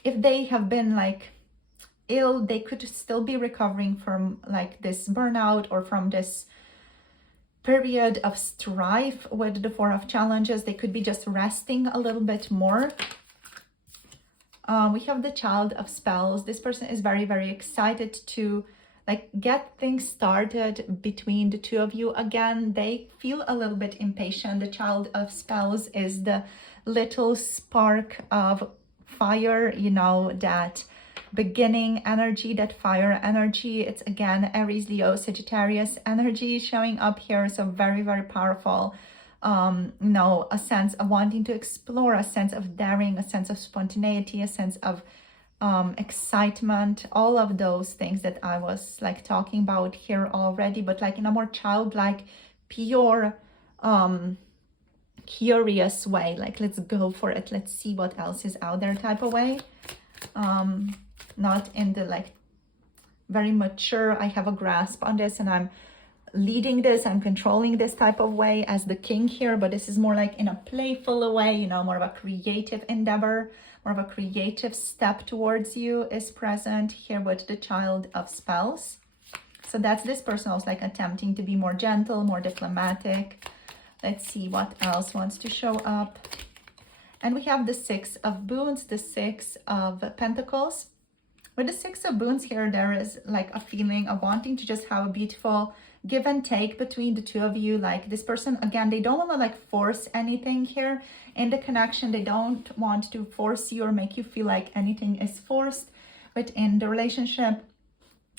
If they have been like ill, they could still be recovering from like this burnout or from this period of strife with the Four of Challenges. They could be just resting a little bit more. We have the Child of Spells. This person is very, very excited to like get things started between the two of you again. They feel a little bit impatient. The Child of Spells is the little spark of fire, you know, that beginning energy, that fire energy. It's again Aries, Leo, Sagittarius energy showing up here. So very, very powerful. You know, a sense of wanting to explore, a sense of daring, a sense of spontaneity, a sense of excitement, all of those things that I was like talking about here already, but like in a more childlike, pure, curious way, like let's go for it, let's see what else is out there type of way. Not in the like very mature, I have a grasp on this and I'm leading this, I'm controlling this type of way as the king here, but this is more like in a playful way, you know, more of a creative endeavor, more of a creative step towards you is present here with the Child of Spells. So that's this person who's like attempting to be more gentle, more diplomatic. Let's see what else wants to show up. And we have the Six of Boons, the Six of Pentacles. With the Six of Boons here, there is like a feeling of wanting to just have a beautiful give and take between the two of you. Like this person, again, they don't want to like force anything here in the connection. They don't want to force you or make you feel like anything is forced within the relationship.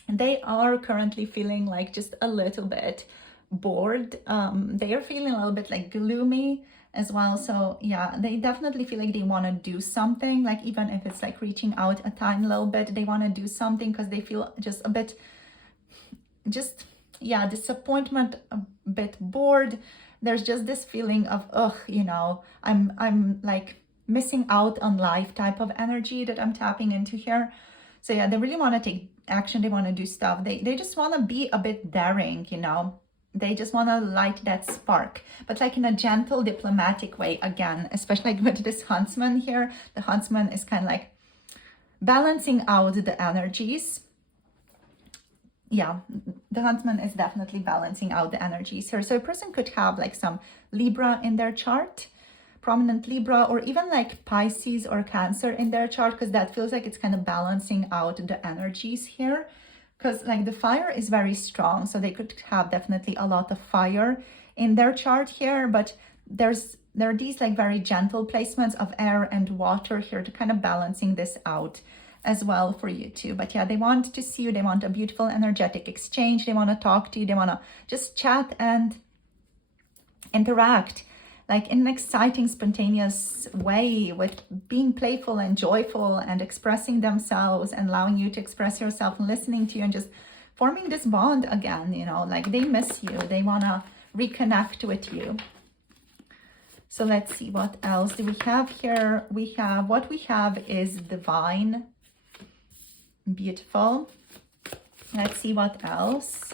They are currently feeling like just a little bit bored. They are feeling a little bit like gloomy as well. So yeah, they definitely feel like they want to do something, like even if it's like reaching out a tiny little bit, they want to do something because they feel just a bit, just, yeah, disappointment, a bit bored. There's just this feeling of, ugh, you know, I'm like missing out on life type of energy that I'm tapping into here. So yeah, they really want to take action. They want to do stuff. They just want to be a bit daring, you know. They just want to light that spark, but like in a gentle, diplomatic way again, especially like with this huntsman here. The huntsman is kind of like balancing out the energies. Yeah, the huntsman is definitely balancing out the energies here. So a person could have like some Libra in their chart, prominent Libra, or even like Pisces or Cancer in their chart, because that feels like it's kind of balancing out the energies here. Because like the fire is very strong, so they could have definitely a lot of fire in their chart here, but there are these like very gentle placements of air and water here to kind of balancing this out as well for you too. But yeah, they want to see you, they want a beautiful energetic exchange, they want to talk to you, they want to just chat and interact like in an exciting, spontaneous way, with being playful and joyful and expressing themselves and allowing you to express yourself and listening to you and just forming this bond again, you know, like they miss you. They want to reconnect with you. So let's see, what else do we have here? What we have is divine. Beautiful. Let's see what else.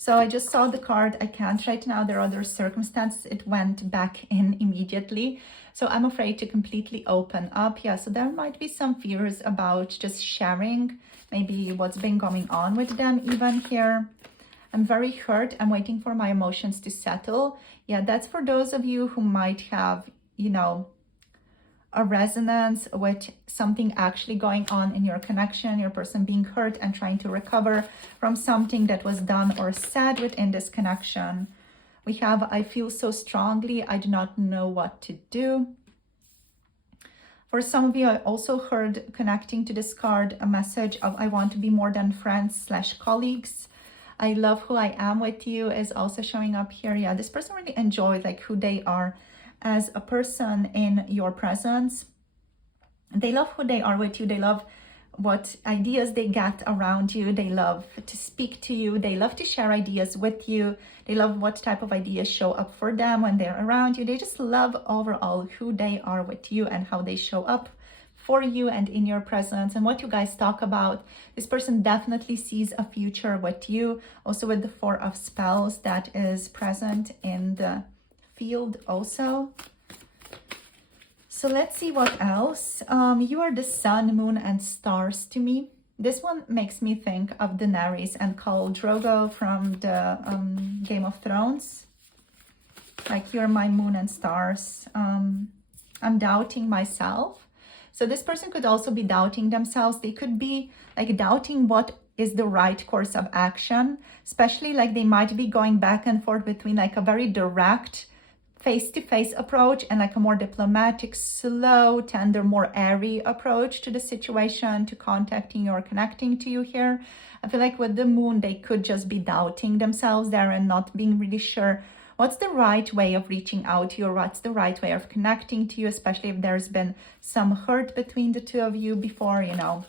So I just saw the card. I can't right now. There are other circumstances. It went back in immediately. So I'm afraid to completely open up. Yeah, so there might be some fears about just sharing maybe what's been going on with them even here. I'm very hurt. I'm waiting for my emotions to settle. Yeah, that's for those of you who might have, you know, a resonance with something actually going on in your connection, your person being hurt and trying to recover from something that was done or said within this connection. We have, I feel so strongly, I do not know what to do. For some of you, I also heard, connecting to this card, a message of I want to be more than friends / colleagues. I love who I am with you is also showing up here. Yeah, this person really enjoyed like who they are as a person in your presence. They love who they are with you. They love what ideas they get around you. They love to speak to you. They love to share ideas with you. They love what type of ideas show up for them when they're around you. They just love overall who they are with you and how they show up for you and in your presence and what you guys talk about. This person definitely sees a future with you. Also with the Four of Spells that is present in the field also. So let's see what else. You are the sun, moon, and stars to me. This one makes me think of Daenerys and Khal Drogo from the Game of Thrones. Like, you're my moon and stars. I'm doubting myself. So this person could also be doubting themselves. They could be like doubting what is the right course of action, especially like they might be going back and forth between like a very direct face-to-face approach and like a more diplomatic, slow, tender, more airy approach to the situation, to contacting you or connecting to you here. I feel like with the moon, they could just be doubting themselves there and not being really sure what's the right way of reaching out to you or what's the right way of connecting to you, especially if there's been some hurt between the two of you before, you know.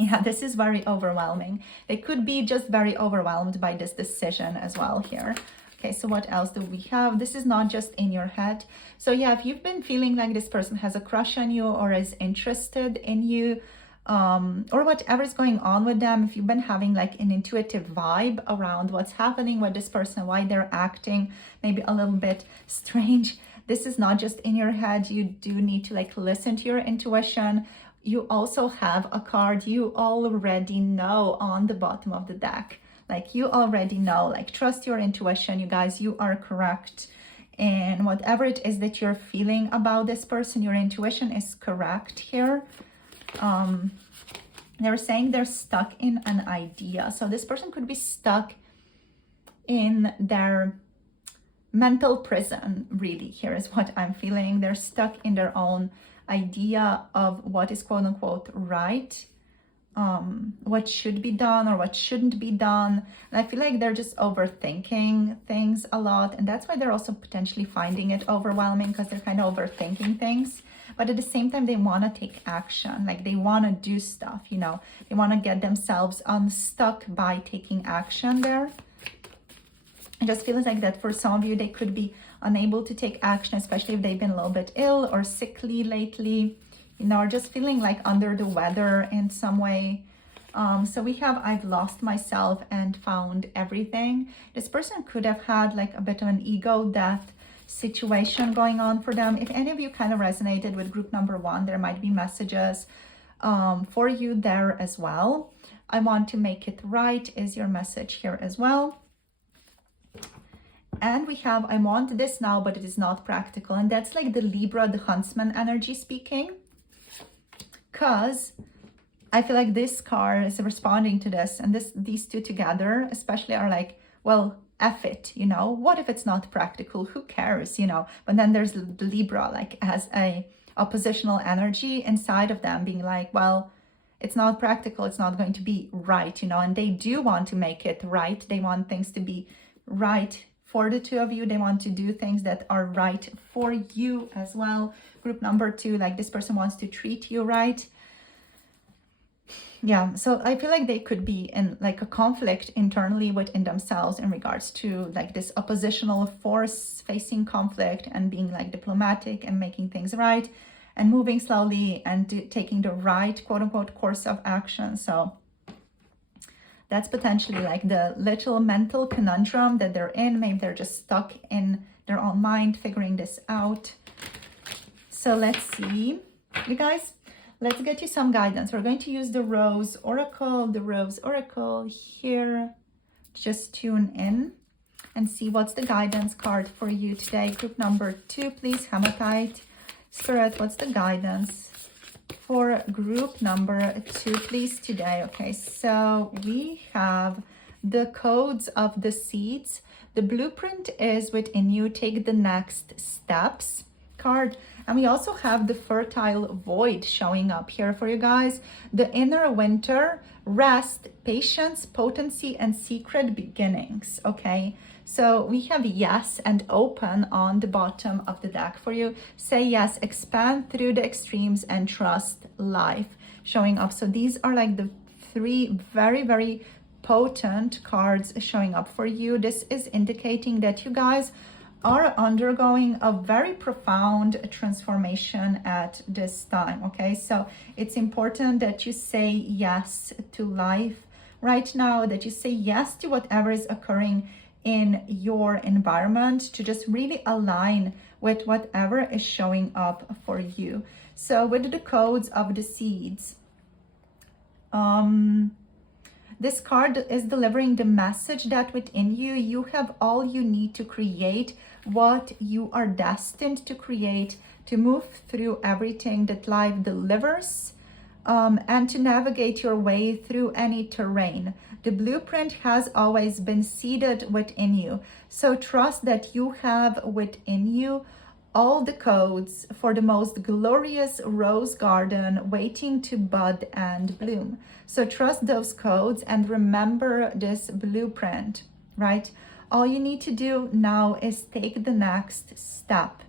Yeah, this is very overwhelming. They could be just very overwhelmed by this decision as well here. Okay, so what else do we have? This is not just in your head. So yeah, if you've been feeling like this person has a crush on you or is interested in you, or whatever is going on with them, if you've been having like an intuitive vibe around what's happening with this person, why they're acting maybe a little bit strange, this is not just in your head. You do need to like listen to your intuition. You also have a card you already know on the bottom of the deck. Like you already know, like trust your intuition, you guys, you are correct. And whatever it is that you're feeling about this person, your intuition is correct here. They're saying they're stuck in an idea. So this person could be stuck in their mental prison, really. Here is what I'm feeling. They're stuck in their own idea of what is quote unquote right, what should be done or what shouldn't be done. And I feel like they're just overthinking things a lot. And that's why they're also potentially finding it overwhelming, because they're kind of overthinking things. But at the same time, they want to take action. Like they want to do stuff, you know, they want to get themselves unstuck by taking action there. It just feels like that for some of you, they could be unable to take action, especially if they've been a little bit ill or sickly lately, you know, or just feeling like under the weather in some way. So we have, I've lost myself and found everything. This person could have had like a bit of an ego death situation going on for them. If any of you kind of resonated with group number 1, there might be messages for you there as well. I want to make it right is your message here as well. And we have, I want this now, but it is not practical. And that's like the Libra, the huntsman energy speaking. Because I feel like this card is responding to this. And these two together especially are like, well, F it, you know, what if it's not practical? Who cares, you know? But then there's the Libra, like as a oppositional energy inside of them being like, well, it's not practical. It's not going to be right, you know, and they do want to make it right. They want things to be right for the two of you. They want to do things that are right for you as well. Group number 2, like this person wants to treat you right. Yeah, so I feel like they could be in like a conflict internally within themselves in regards to like this oppositional force facing conflict and being like diplomatic and making things right and moving slowly and taking the right quote unquote course of action. So that's potentially like the little mental conundrum that they're in. Maybe they're just stuck in their own mind figuring this out. So let's see, you guys. Let's get you some guidance. We're going to use the Rose Oracle here. Just tune in and see what's the guidance card for you today. Group number 2, please, Hematite. Spirit, what's the guidance for group number 2, please, today? Okay, so we have the codes of the seeds. The blueprint is within you. Take the next steps card. And we also have the fertile void showing up here for you guys. The inner winter, rest, patience, potency, and secret beginnings. Okay, so we have yes and open on the bottom of the deck for you. Say yes, expand through the extremes, and trust life showing up. So these are like the 3 very, very potent cards showing up for you. This is indicating that you guys are undergoing a very profound transformation at this time. Okay, so it's important that you say yes to life right now, that you say yes to whatever is occurring in your environment, to just really align with whatever is showing up for you. So with the codes of the seeds, this card is delivering the message that within you, you have all you need to create what you are destined to create, to move through everything that life delivers, and to navigate your way through any terrain. The blueprint has always been seeded within you. So trust that you have within you all the codes for the most glorious rose garden waiting to bud and bloom. So trust those codes and remember this blueprint, right? All you need to do now is take the next step.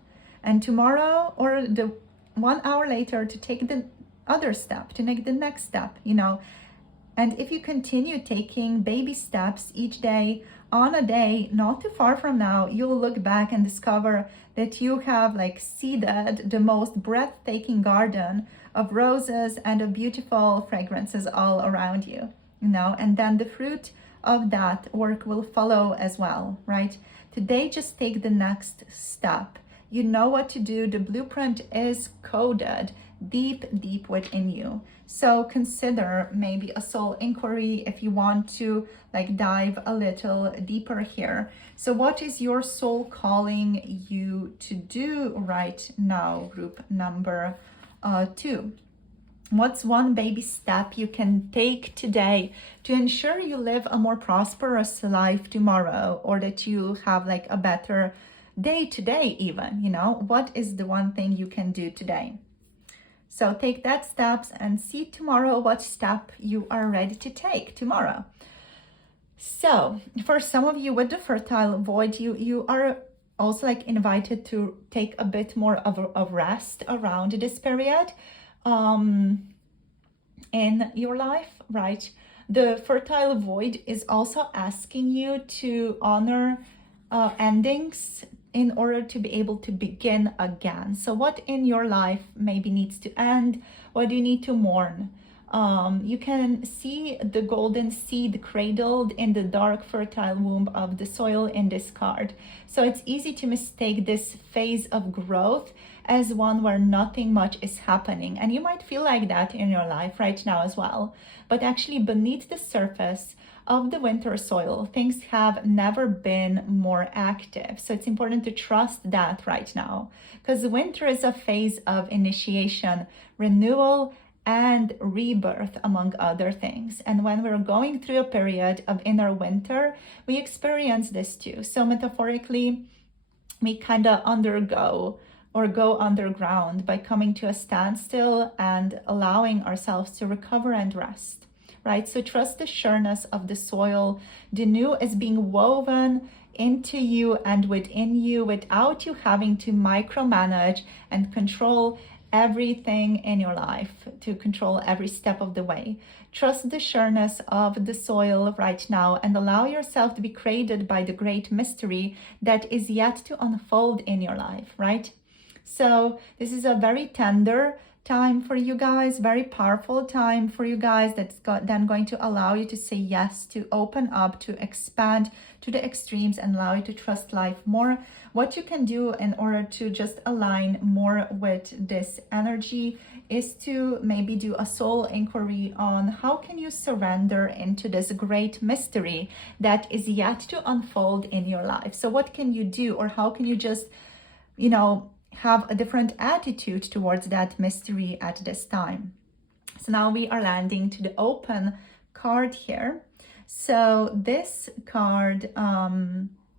And tomorrow or the 1 hour later to take the other step, to make the next step, you know, And if you continue taking baby steps each day, on a day not too far from now, you'll look back and discover that you have like seeded the most breathtaking garden of roses and of beautiful fragrances all around you, you know, and then the fruit of that work will follow as well, right? Today, just take the next step. You know what to do. The blueprint is coded deep, deep within you. So consider maybe a soul inquiry if you want to like dive a little deeper here. So what is your soul calling you to do right now, group number 2? What's one baby step you can take today to ensure you live a more prosperous life tomorrow, or that you have like a better day today even, you know? What is the one thing you can do today? So take that steps and see tomorrow what step you are ready to take tomorrow. So for some of you with the fertile void, you are also like invited to take a bit more of rest around this period in your life, right? The fertile void is also asking you to honor endings in order to be able to begin again. So what in your life maybe needs to end? What do you need to mourn? You can see the golden seed cradled in the dark fertile womb of the soil in this card. So it's easy to mistake this phase of growth as one where nothing much is happening. And you might feel like that in your life right now as well. But actually beneath the surface of the winter soil, things have never been more active. So it's important to trust that right now, because winter is a phase of initiation, renewal, and rebirth, among other things. And when we're going through a period of inner winter, we experience this too. So metaphorically, we kind of undergo or go underground by coming to a standstill and allowing ourselves to recover and rest, right? So trust the sureness of the soil. The new is being woven into you and within you without you having to micromanage and control everything in your life, to control every step of the way. Trust the sureness of the soil right now and allow yourself to be created by the great mystery that is yet to unfold in your life, right? So this is a very tender time for you guys, very powerful time for you guys, that's then going to allow you to say yes, to open up, to expand to the extremes, and allow you to trust life more. What you can do in order to just align more with this energy is to maybe do a soul inquiry on how can you surrender into this great mystery that is yet to unfold in your life. So what can you do, or how can you just, you know, have a different attitude towards that mystery at this time? So now we are landing to the open card here. So this card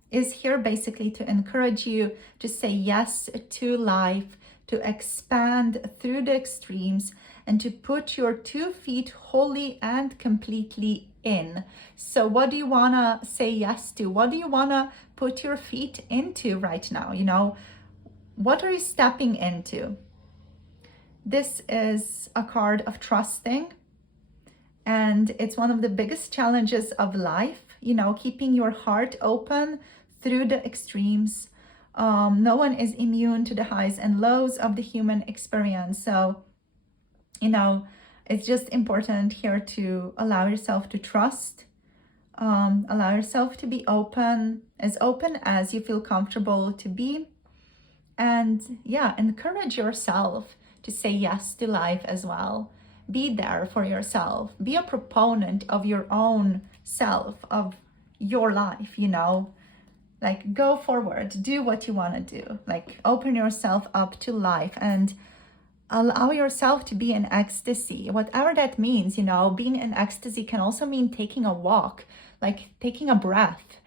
is here basically to encourage you to say yes to life, to expand through the extremes, and to put your 2 feet wholly and completely in. So what do you want to say yes to? What do you want to put your feet into right now? You know, what are you stepping into? This is a card of trusting, and it's one of the biggest challenges of life, you know, keeping your heart open through the extremes. No one is immune to the highs and lows of the human experience. So, you know, it's just important here to allow yourself to trust, allow yourself to be open as you feel comfortable to be. And yeah, encourage yourself to say yes to life as well. Be there for yourself. Be a proponent of your own self, of your life, you know. Like, go forward, do what you want to do. Like, open yourself up to life and allow yourself to be in ecstasy. Whatever that means, you know, being in ecstasy can also mean taking a walk, like taking a breath,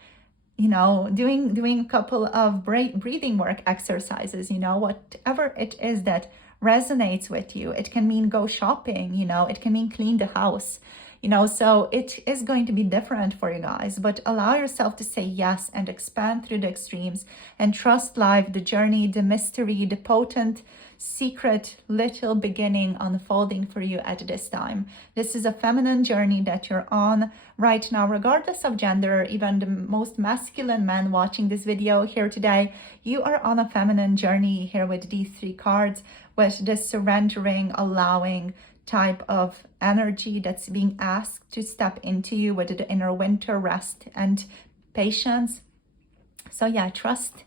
you know, doing a couple of breathing work exercises, you know, whatever it is that resonates with you. It can mean go shopping, you know, it can mean clean the house, you know, so it is going to be different for you guys, but allow yourself to say yes and expand through the extremes and trust life, the journey, the mystery, the potent secret little beginning unfolding for you at this time. This is a feminine journey that you're on right now, regardless of gender. Even the most masculine man watching this video here today, you are on a feminine journey here with these 3 cards, with this surrendering, allowing type of energy that's being asked to step into you, with the inner winter, rest and patience. So yeah, trust,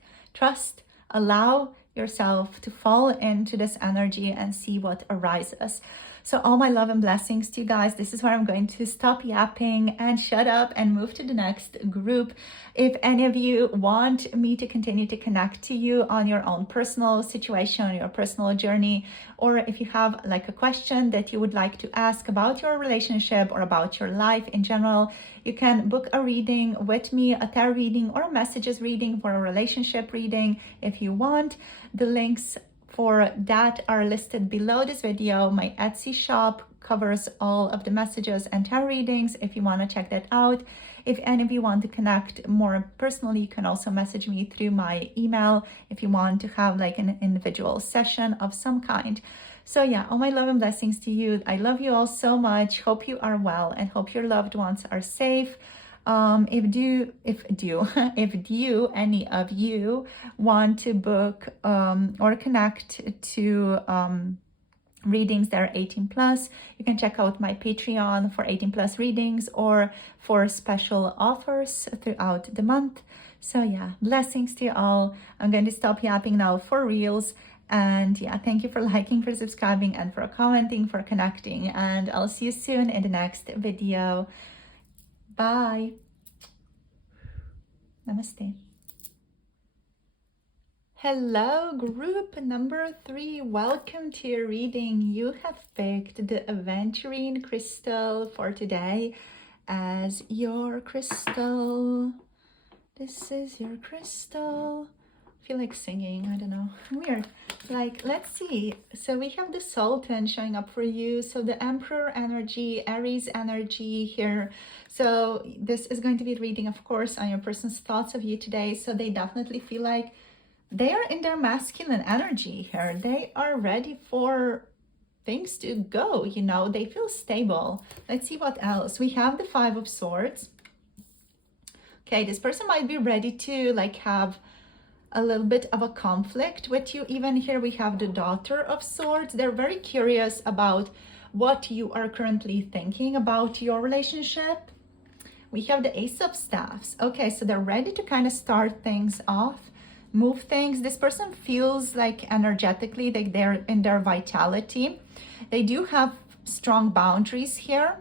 allow yourself to fall into this energy and see what arises. So all my love and blessings to you guys. This is where I'm going to stop yapping and shut up and move to the next group. If any of you want me to continue to connect to you on your own personal situation, your personal journey, or if you have like a question that you would like to ask about your relationship or about your life in general, you can book a reading with me, a tarot reading or a messages reading for a relationship reading if you want. The links for that are listed below this video. My Etsy shop covers all of the messages and tarot readings if you want to check that out. If any of you want to connect more personally, you can also message me through my email if you want to have like an individual session of some kind. So yeah, all my love and blessings to you. I love you all so much. Hope you are well and hope your loved ones are safe. If any of you want to book or connect to readings that are 18+, you can check out my Patreon for 18+ readings or for special offers throughout the month. So yeah, blessings to you all. I'm going to stop yapping now for reals. And yeah, thank you for liking, for subscribing, and for commenting, for connecting. And I'll see you soon in the next video. Bye. Namaste. Hello, group number 3. Welcome to your reading. You have picked the Aventurine crystal for today as your crystal. This is your crystal. I feel like singing, I don't know, weird. Like, let's see. So we have the Sultan showing up for you. So the Emperor energy, Aries energy here. So this is going to be reading, of course, on your person's thoughts of you today. So they definitely feel like they are in their masculine energy here. They are ready for things to go, you know, they feel stable. Let's see what else. We have the 5 of Swords. Okay, this person might be ready to like have a little bit of a conflict with you. Even here we have the Daughter of Swords. They're very curious about what you are currently thinking about your relationship. We have the Ace of Staffs. Okay, so they're ready to kind of start things off, move things. This person feels like energetically like they're in their vitality. They do have strong boundaries here.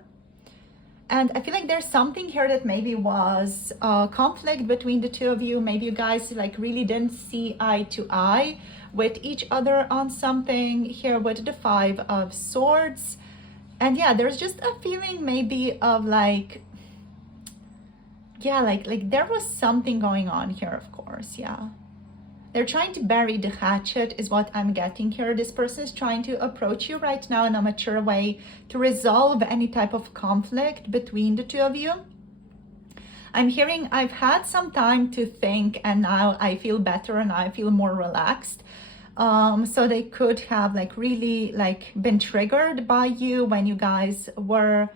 And I feel like there's something here that maybe was a conflict between the 2 of you. Maybe you guys like really didn't see eye to eye with each other on something here with the 5 of Swords. And yeah, there's just a feeling maybe of like, yeah, like there was something going on here, of course, yeah. They're trying to bury the hatchet is what I'm getting here. This person is trying to approach you right now in a mature way to resolve any type of conflict between the 2 of you. I'm hearing I've had some time to think and now I feel better and I feel more relaxed. So they could have like really like been triggered by you when you guys were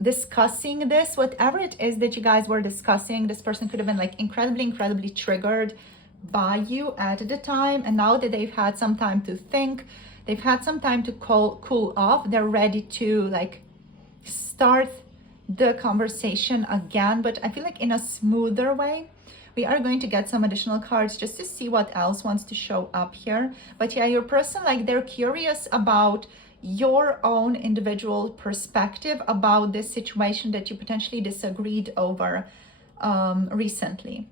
discussing this. Whatever it is that you guys were discussing, this person could have been like incredibly triggered by you at the time, and now that they've had some time to think, they've had some time to cool off, they're ready to like start the conversation again, but I feel like in a smoother way. We are going to get some additional cards just to see what else wants to show up here. But yeah, your person, like they're curious about your own individual perspective about this situation that you potentially disagreed over recently.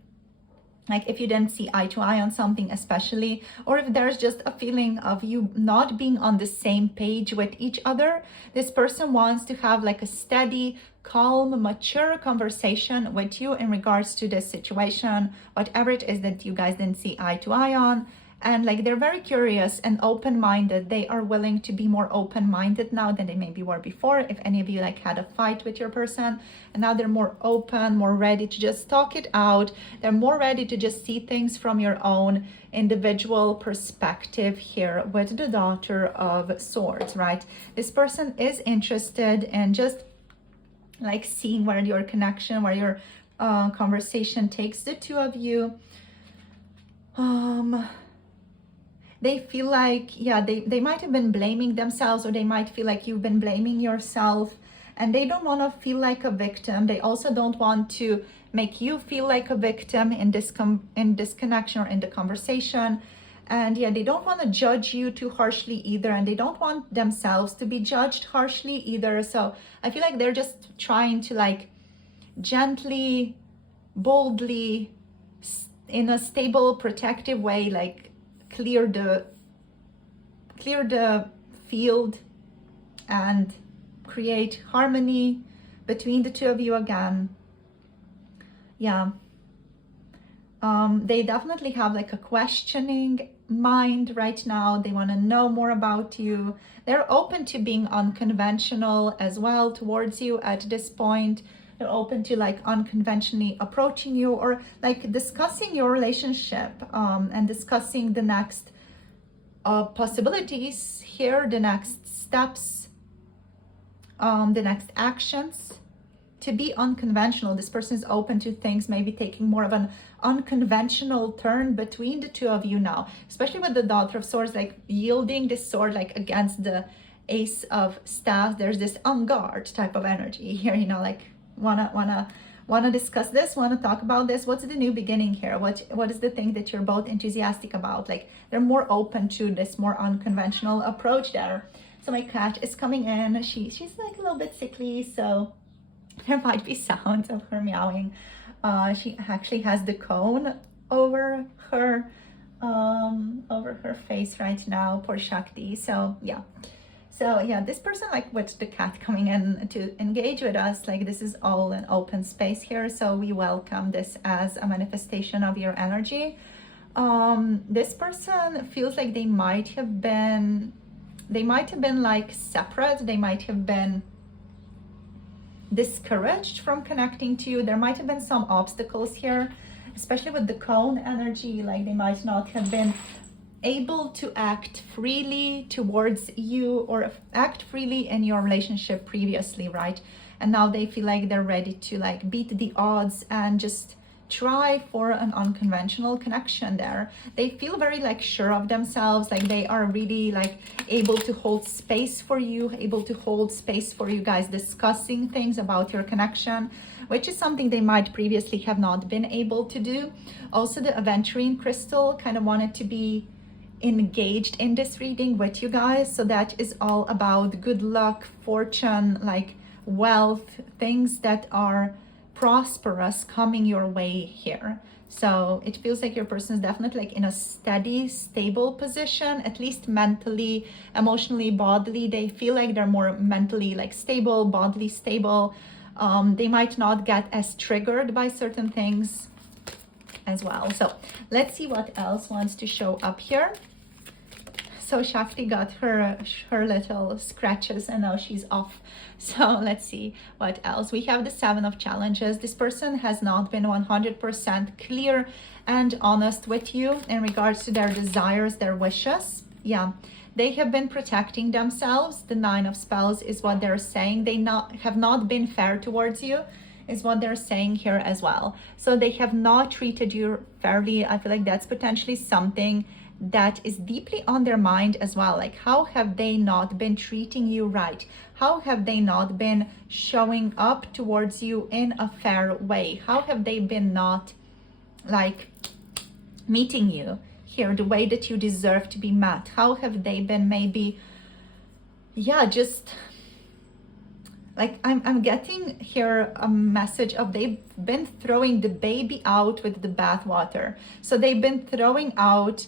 Like if you didn't see eye to eye on something especially, or if there's just a feeling of you not being on the same page with each other, this person wants to have like a steady, calm, mature conversation with you in regards to this situation, whatever it is that you guys didn't see eye to eye on. And like they're very curious and open-minded. They are willing to be more open-minded now than they maybe were before. If any of you like had a fight with your person, and now they're more open, more ready to just talk it out. They're more ready to just see things from your own individual perspective here with the Daughter of Swords, right? This person is interested in just like seeing where your connection, where your conversation takes the two of you. They feel like, yeah, they might have been blaming themselves, or they might feel like you've been blaming yourself, and they don't want to feel like a victim. They also don't want to make you feel like a victim in this connection or in the conversation. And yeah, they don't want to judge you too harshly either, and they don't want themselves to be judged harshly either. So I feel like they're just trying to like gently, boldly, in a stable, protective way, like clear the field and create harmony between the two of you again. Yeah. They definitely have like a questioning mind right now. They want to know more about you. They're open to being unconventional as well towards you at this point. They're open to like unconventionally approaching you, or like discussing your relationship and discussing the next possibilities here, the next steps, the next actions. To be unconventional, this person is open to things maybe taking more of an unconventional turn between the two of you now, especially with the Daughter of Swords, like yielding this sword like against the Ace of Staffs. There's this on guard type of energy here, you know, like wanna discuss this, wanna talk about this. What's the new beginning here? What is the thing that you're both enthusiastic about? Like they're more open to this more unconventional approach there. So my cat is coming in. She's like a little bit sickly, so there might be sounds of her meowing. She actually has the cone over her face right now, poor Shakti. So yeah, this person, like with the cat coming in to engage with us, like this is all an open space here. So we welcome this as a manifestation of your energy. This person feels like they might have been like separate. They might have been discouraged from connecting to you. There might have been some obstacles here, especially with the cone energy. Like they might not have been able to act freely towards you or act freely in your relationship previously, right? And now they feel like they're ready to like beat the odds and just try for an unconventional connection there. They feel very like sure of themselves, like they are really like able to hold space for you, guys discussing things about your connection, which is something they might previously have not been able to do. Also, the Aventurine crystal kind of wanted to be engaged in this reading with you guys. So that is all about good luck, fortune, like wealth, things that are prosperous coming your way here. So it feels like your person is definitely like in a steady, stable position, at least mentally, emotionally, bodily. They feel like they're more mentally like stable, bodily stable. They might not get as triggered by certain things as well. So let's see what else wants to show up here. So Shakti got her little scratches and now she's off. So let's see what else. We have the 7 of Challenges. This person has not been 100% clear and honest with you in regards to their desires, their wishes. Yeah, they have been protecting themselves. The 9 of Spells is what they're saying. They have not been fair towards you, is what they're saying here as well. So they have not treated you fairly. I feel like that's potentially something that is deeply on their mind as well. Like, how have they not been treating you right? How have they not been showing up towards you in a fair way? How have they been not like meeting you here the way that you deserve to be met? How have they been maybe, yeah, just like I'm getting here a message of they've been throwing the baby out with the bathwater. So they've been throwing out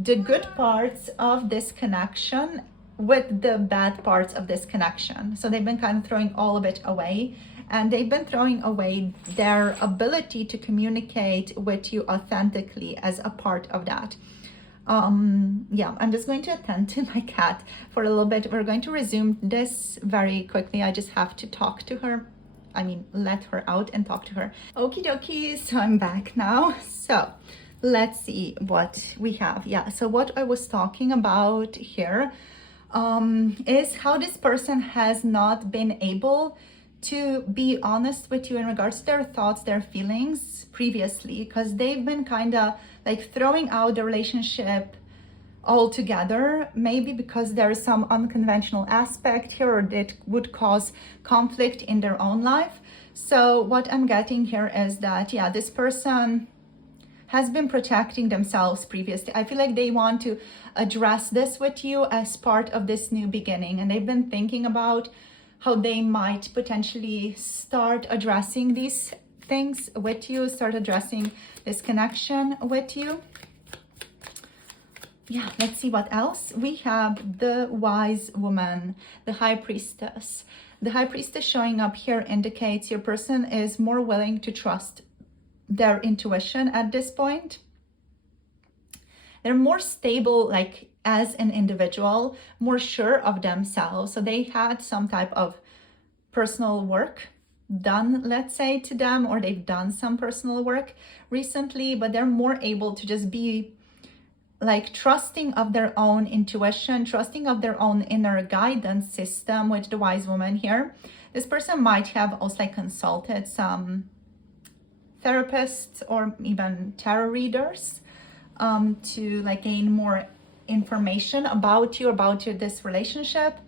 the good parts of this connection with the bad parts of this connection. So they've been kind of throwing all of it away, and they've been throwing away their ability to communicate with you authentically as a part of that. Yeah, I'm just going to attend to my cat for a little bit. We're going to resume this very quickly. I just have to talk to her. I mean, let her out and talk to her. Okie dokie, so I'm back now. So let's see what we have. Yeah, so what I was talking about here is how this person has not been able to be honest with you in regards to their thoughts, their feelings previously, because they've been kind of like throwing out the relationship altogether, maybe because there is some unconventional aspect here or that would cause conflict in their own life. So what I'm getting here is that, yeah, this person has been protecting themselves previously. I feel like they want to address this with you as part of this new beginning, and they've been thinking about how they might potentially start addressing these things with you, start addressing this connection with you. Yeah, let's see what else. We have the wise woman, the high priestess. The high priestess showing up here indicates your person is more willing to trust their intuition at this point. They're more stable, like as an individual, more sure of themselves. So they had some type of personal work done, let's say, to them, or they've done some personal work recently, but they're more able to just be like trusting of their own intuition, trusting of their own inner guidance system with the wise woman here. This person might have also like consulted some therapists or even tarot readers to like gain more information about you, this relationship.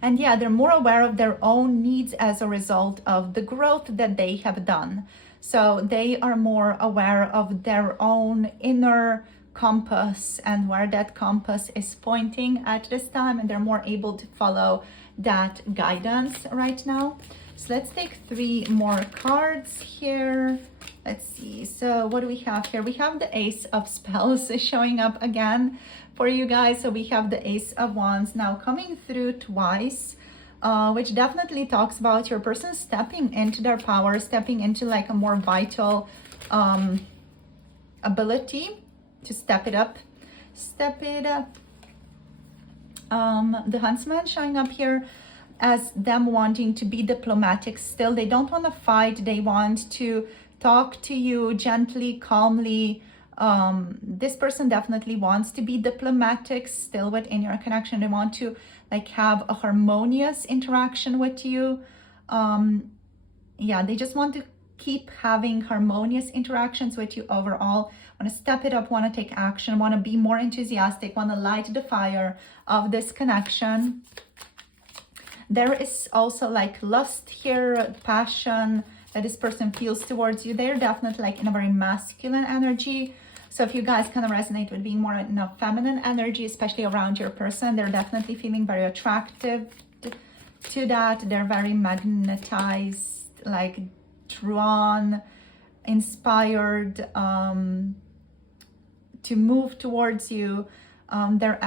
And yeah, they're more aware of their own needs as a result of the growth that they have done. So they are more aware of their own inner compass and where that compass is pointing at this time, and they're more able to follow that guidance right now. So let's take 3 more cards here. Let's see. So what do we have here? We have the Ace of Spells showing up again for you guys. So we have the Ace of Wands now coming through twice, which definitely talks about your person stepping into their power, stepping into like a more vital ability to step it up. The Huntsman showing up here as them wanting to be diplomatic still. They don't want to fight. They want to talk to you gently, calmly. This person definitely wants to be diplomatic still within your connection. They want to like have a harmonious interaction with you. Yeah, they just want to keep having harmonious interactions with you overall. Want to step it up, want to take action, want to be more enthusiastic, want to light the fire of this connection. There is also like lust here, passion that this person feels towards you. They're definitely like in a very masculine energy. So if you guys kind of resonate with being more in a feminine energy, especially around your person, they're definitely feeling very attractive to that. They're very magnetized, like drawn, inspired to move towards you. They're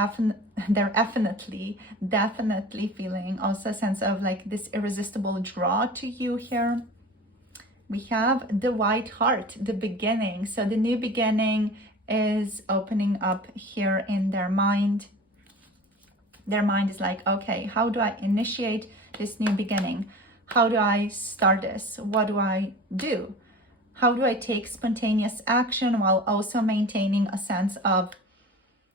definitely feeling also a sense of like this irresistible draw to you here. We have the White Heart, the beginning. So the new beginning is opening up here in their mind. Their mind is like, okay, how do I initiate this new beginning? How do I start this? What do I do? How do I take spontaneous action while also maintaining a sense of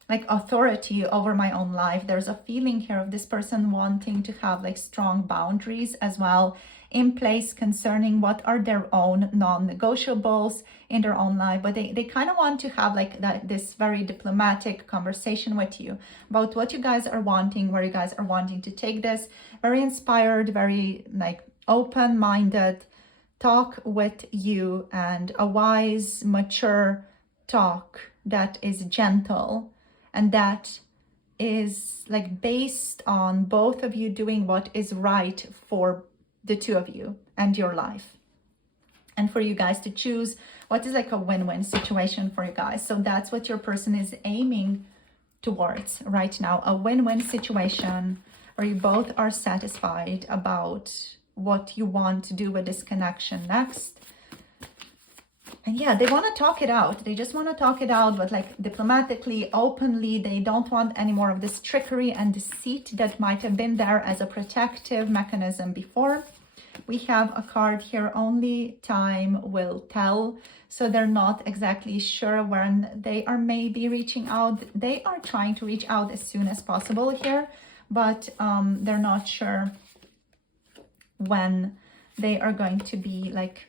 like authority over my own life? There's a feeling here of this person wanting to have like strong boundaries as well in place concerning what are their own non-negotiables in their own life, but they kind of want to have like this very diplomatic conversation with you about what you guys are wanting, where you guys are wanting to take this. Very inspired, very like open-minded talk with you, and a wise, mature talk that is gentle and that is like based on both of you doing what is right for the two of you and your life, and for you guys to choose what is like a win-win situation for you guys. So that's what your person is aiming towards right now, a win-win situation where you both are satisfied about what you want to do with this connection next. And yeah, they want to talk it out. They just want to talk it out, but like diplomatically, openly. They don't want any more of this trickery and deceit that might have been there as a protective mechanism before. We have a card here, only time will tell. So they're not exactly sure when they are maybe reaching out. They are trying to reach out as soon as possible here, but they're not sure when they are going to be like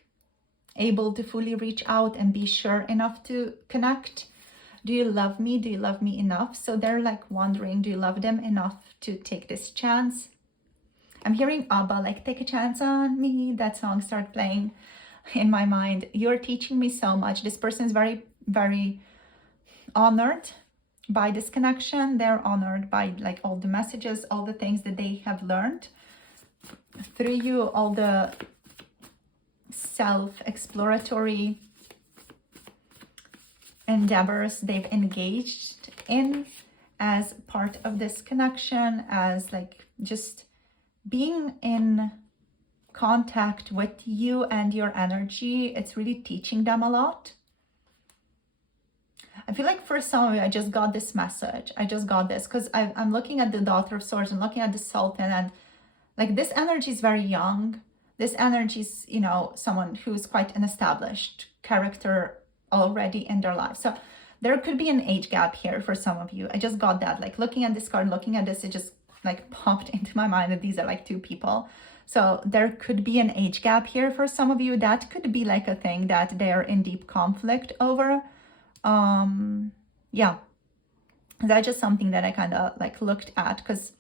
able to fully reach out and be sure enough to connect. Do you love me? Do you love me enough? So they're like wondering, do you love them enough to take this chance? I'm hearing ABBA, like, take a chance on me. That song started playing in my mind. You're teaching me so much. This person is very, very honored by this connection. They're honored by like all the messages, all the things that they have learned through you, all the self-exploratory endeavors they've engaged in as part of this connection, as like just being in contact with you and your energy. It's really teaching them a lot. I feel like for some of you, I just got this message. I just got this because I'm looking at the Daughter of Swords and looking at the Sultan, and like this energy is very young. This energy is, you know, someone who's quite an established character already in their life. So there could be an age gap here for some of you. I just got that, like looking at this card, looking at this, it just like popped into my mind that these are like two people. So there could be an age gap here for some of you. That could be like a thing that they're in deep conflict over. Yeah, that's just something that I kind of like looked at, because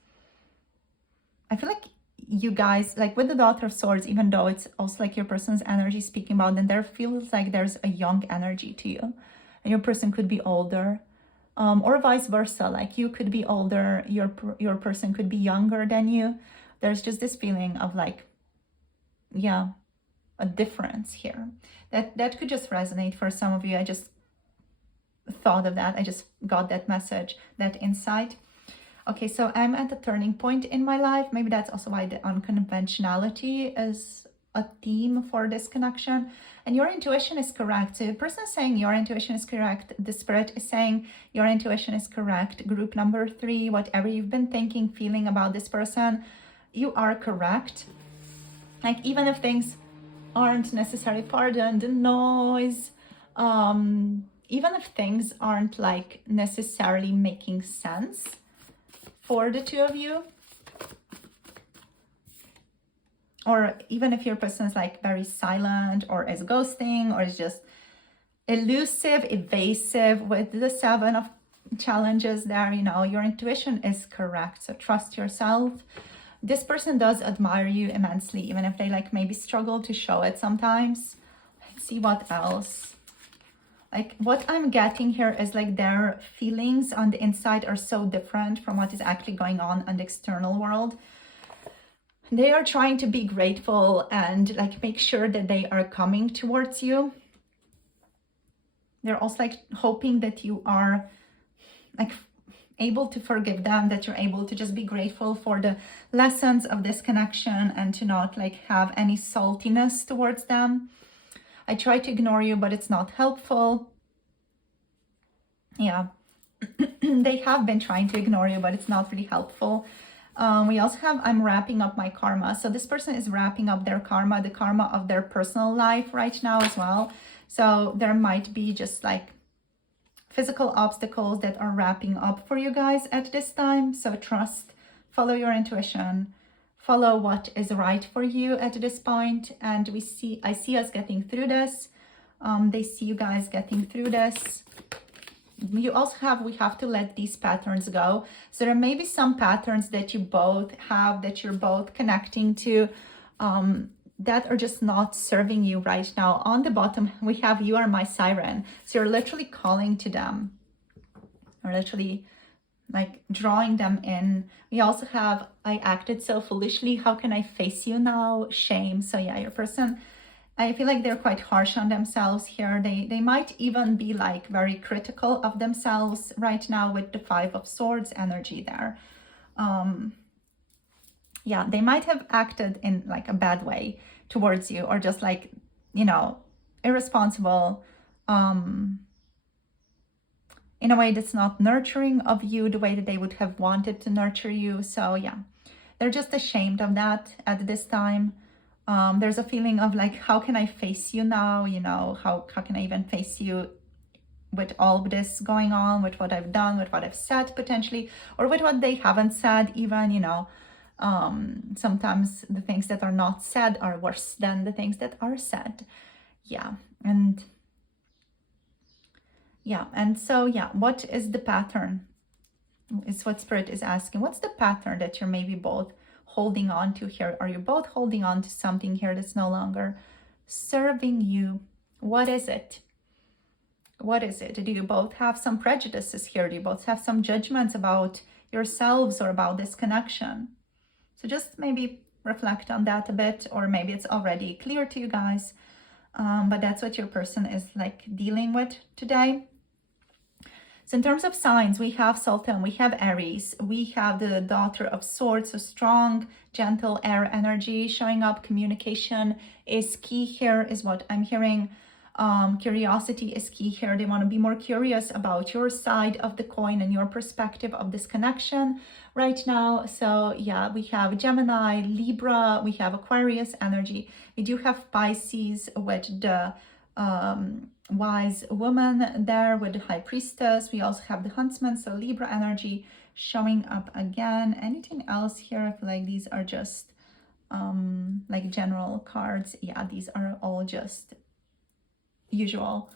I feel like you guys, like with the Daughter of Swords, even though it's also like your person's energy speaking about, then there feels like there's a young energy to you, and your person could be older, or vice versa. Like you could be older, your person could be younger than you. There's just this feeling of like, yeah, a difference here. That could just resonate for some of you. I just thought of that. I just got that message, that insight. Okay, so I'm at a turning point in my life. Maybe that's also why the unconventionality is a theme for this connection. And your intuition is correct. So the person is saying your intuition is correct. The spirit is saying your intuition is correct. Group number 3, whatever you've been thinking, feeling about this person, you are correct. Like even if things aren't necessarily, pardon the noise, even if things aren't like necessarily making sense for the two of you, or even if your person is like very silent or is ghosting or is just elusive, evasive with the 7 of challenges there, you know, your intuition is correct. So trust yourself. This person does admire you immensely, even if they like maybe struggle to show it sometimes. Let's see what else. Like what I'm getting here is like their feelings on the inside are so different from what is actually going on in the external world. They are trying to be grateful and like make sure that they are coming towards you. They're also like hoping that you are like able to forgive them, that you're able to just be grateful for the lessons of this connection and to not like have any saltiness towards them. I try to ignore you, but it's not helpful. Yeah, they have been trying to ignore you, but it's not really helpful. We also have, I'm wrapping up my karma. So this person is wrapping up their karma, the karma of their personal life right now as well. So there might be just like physical obstacles that are wrapping up for you guys at this time. So trust, follow your intuition, follow what is right for you at this point. And I see us getting through this. They see you guys getting through this. You also have, we have to let these patterns go. So there may be some patterns that you both have, that you're both connecting to, that are just not serving you right now. On the bottom, we have, you are my siren. So you're literally calling to them, or literally like drawing them in. We also have, I acted so foolishly. How can I face you now? Shame. So yeah, your person, I feel like they're quite harsh on themselves here. They might even be like very critical of themselves right now with the 5 of Swords energy there. Yeah, they might have acted in like a bad way towards you, or just like, you know, irresponsible, in a way that's not nurturing of you the way that they would have wanted to nurture you. So yeah, they're just ashamed of that at this time. There's a feeling of like, how can I face you now? You know, how can I even face you with all of this going on, with what I've done, with what I've said potentially, or with what they haven't said even, you know. Sometimes the things that are not said are worse than the things that are said. Yeah, and so yeah, what is the pattern? Is what Spirit is asking. What's the pattern that you're maybe both holding on to here? Are you both holding on to something here that's no longer serving you? What is it? What is it? Do you both have some prejudices here? Do you both have some judgments about yourselves or about this connection? So just maybe reflect on that a bit, or maybe it's already clear to you guys, but that's what your person is like dealing with today. So in terms of signs, we have Sultan, we have Aries, we have the Daughter of Swords, so strong, gentle air energy showing up. Communication is key here, is what I'm hearing. Curiosity is key here. They want to be more curious about your side of the coin and your perspective of this connection right now. So yeah, we have Gemini, Libra, we have Aquarius energy. We do have Pisces with the wise woman there with the High Priestess. We also have the Huntsman, so Libra energy showing up again. Anything else here? I feel like these are just like general cards. Yeah, these are all just usual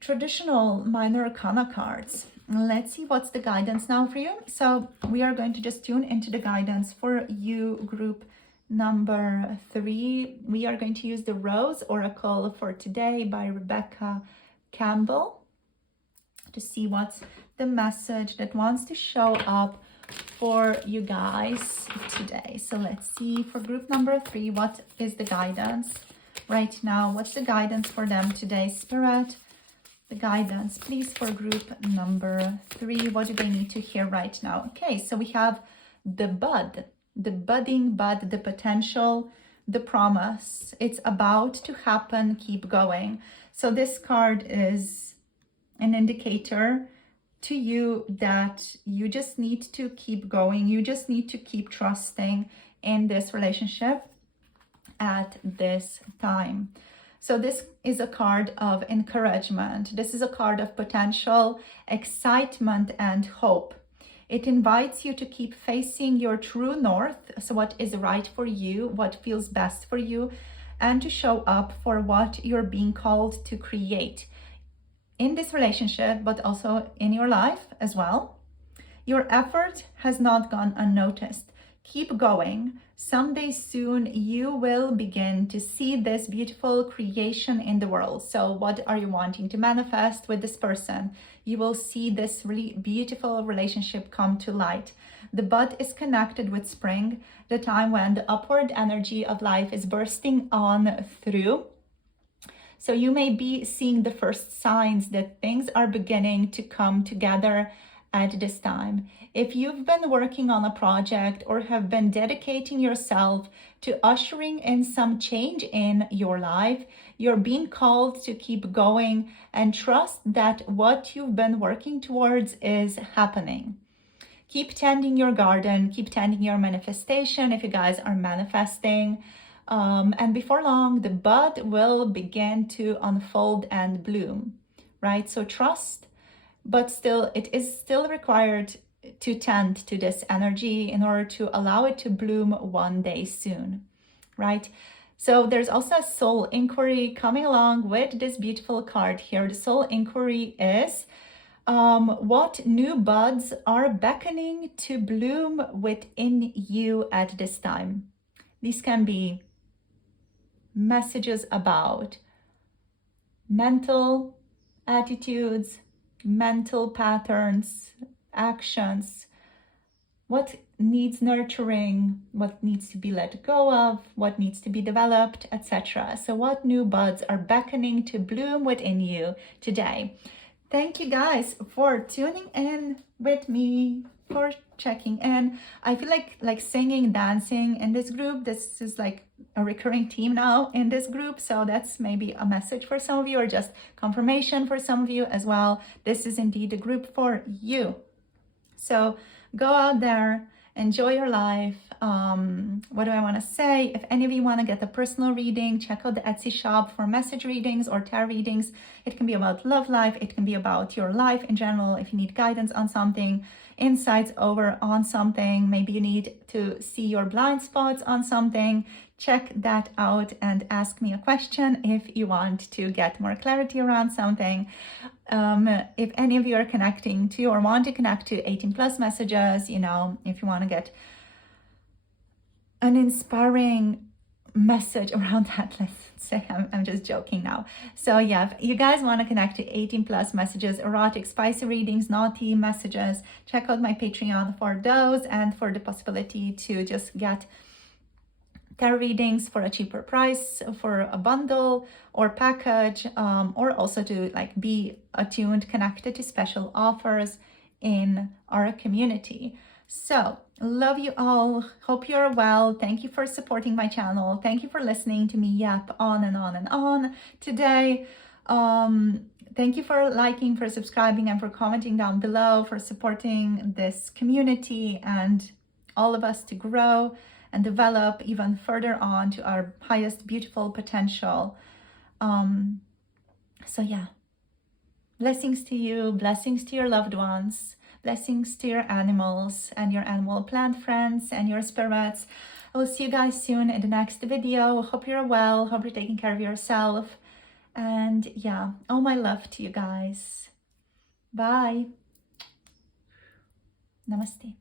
traditional minor arcana cards. Let's see what's the guidance now for you. So we are going to just tune into the guidance for you, group number 3. We are going to use the Rose Oracle for today by Rebecca Campbell to see what's the message that wants to show up for you guys today. So let's see for group number 3, what is the guidance right now? What's the guidance for them today, Spirit? The guidance, please, for group number 3. What do they need to hear right now? Okay, so we have the bud, the budding bud, the potential, the promise. It's about to happen. Keep going. So this card is an indicator to you that you just need to keep going. You just need to keep trusting in this relationship at this time. So this is a card of encouragement. This is a card of potential, excitement, and hope. It invites you to keep facing your true north, so what is right for you, what feels best for you, and to show up for what you're being called to create in this relationship, but also in your life as well. Your effort has not gone unnoticed. Keep going. Someday soon you will begin to see this beautiful creation in the world. So what are you wanting to manifest with this person? You will see this really beautiful relationship come to light. The bud is connected with spring, the time when the upward energy of life is bursting on through. So you may be seeing the first signs that things are beginning to come together at this time. If you've been working on a project or have been dedicating yourself to ushering in some change in your life, you're being called to keep going and trust that what you've been working towards is happening. Keep tending your garden, keep tending your manifestation if you guys are manifesting. And before long, the bud will begin to unfold and bloom, right? So trust, but still, it is still required to tend to this energy in order to allow it to bloom one day soon, right? So there's also a soul inquiry coming along with this beautiful card here. The soul inquiry is what new buds are beckoning to bloom within you at this time. These can be messages about mental attitudes, mental patterns, actions, what needs nurturing, what needs to be let go of, what needs to be developed, etc. So what new buds are beckoning to bloom within you today? Thank you guys for tuning in with me, for checking in. I feel like singing, dancing in this group. This is like a recurring theme now in this group, so that's maybe a message for some of you, or just confirmation for some of you as well. This is indeed a group for you. So go out there, enjoy your life. What do I want to say? If any of you want to get a personal reading, check out the Etsy shop for message readings or tarot readings. It can be about love life. It can be about your life in general. If you need guidance on something, insights over on something, maybe you need to see your blind spots on something, check that out and ask me a question if you want to get more clarity around something. If any of you are connecting to or want to connect to 18 plus messages, you know, if you want to get an inspiring message around that, let's say, I'm just joking now. So yeah, if you guys want to connect to 18 plus messages, erotic, spicy readings, naughty messages, check out my Patreon for those, and for the possibility to just get tarot readings for a cheaper price, for a bundle or package, or also to like be attuned, connected to special offers in our community. So love you all. Hope you're well. Thank you for supporting my channel. Thank you for listening to me yap on and on and on today. Thank you for liking, for subscribing, and for commenting down below, for supporting this community and all of us to grow and develop even further on to our highest beautiful potential. So yeah, blessings to you, blessings to your loved ones, blessings to your animals and your animal plant friends and your spirits. I will see you guys soon in the next video. Hope you're well, hope you're taking care of yourself. And yeah, all my love to you guys. Bye. Namaste.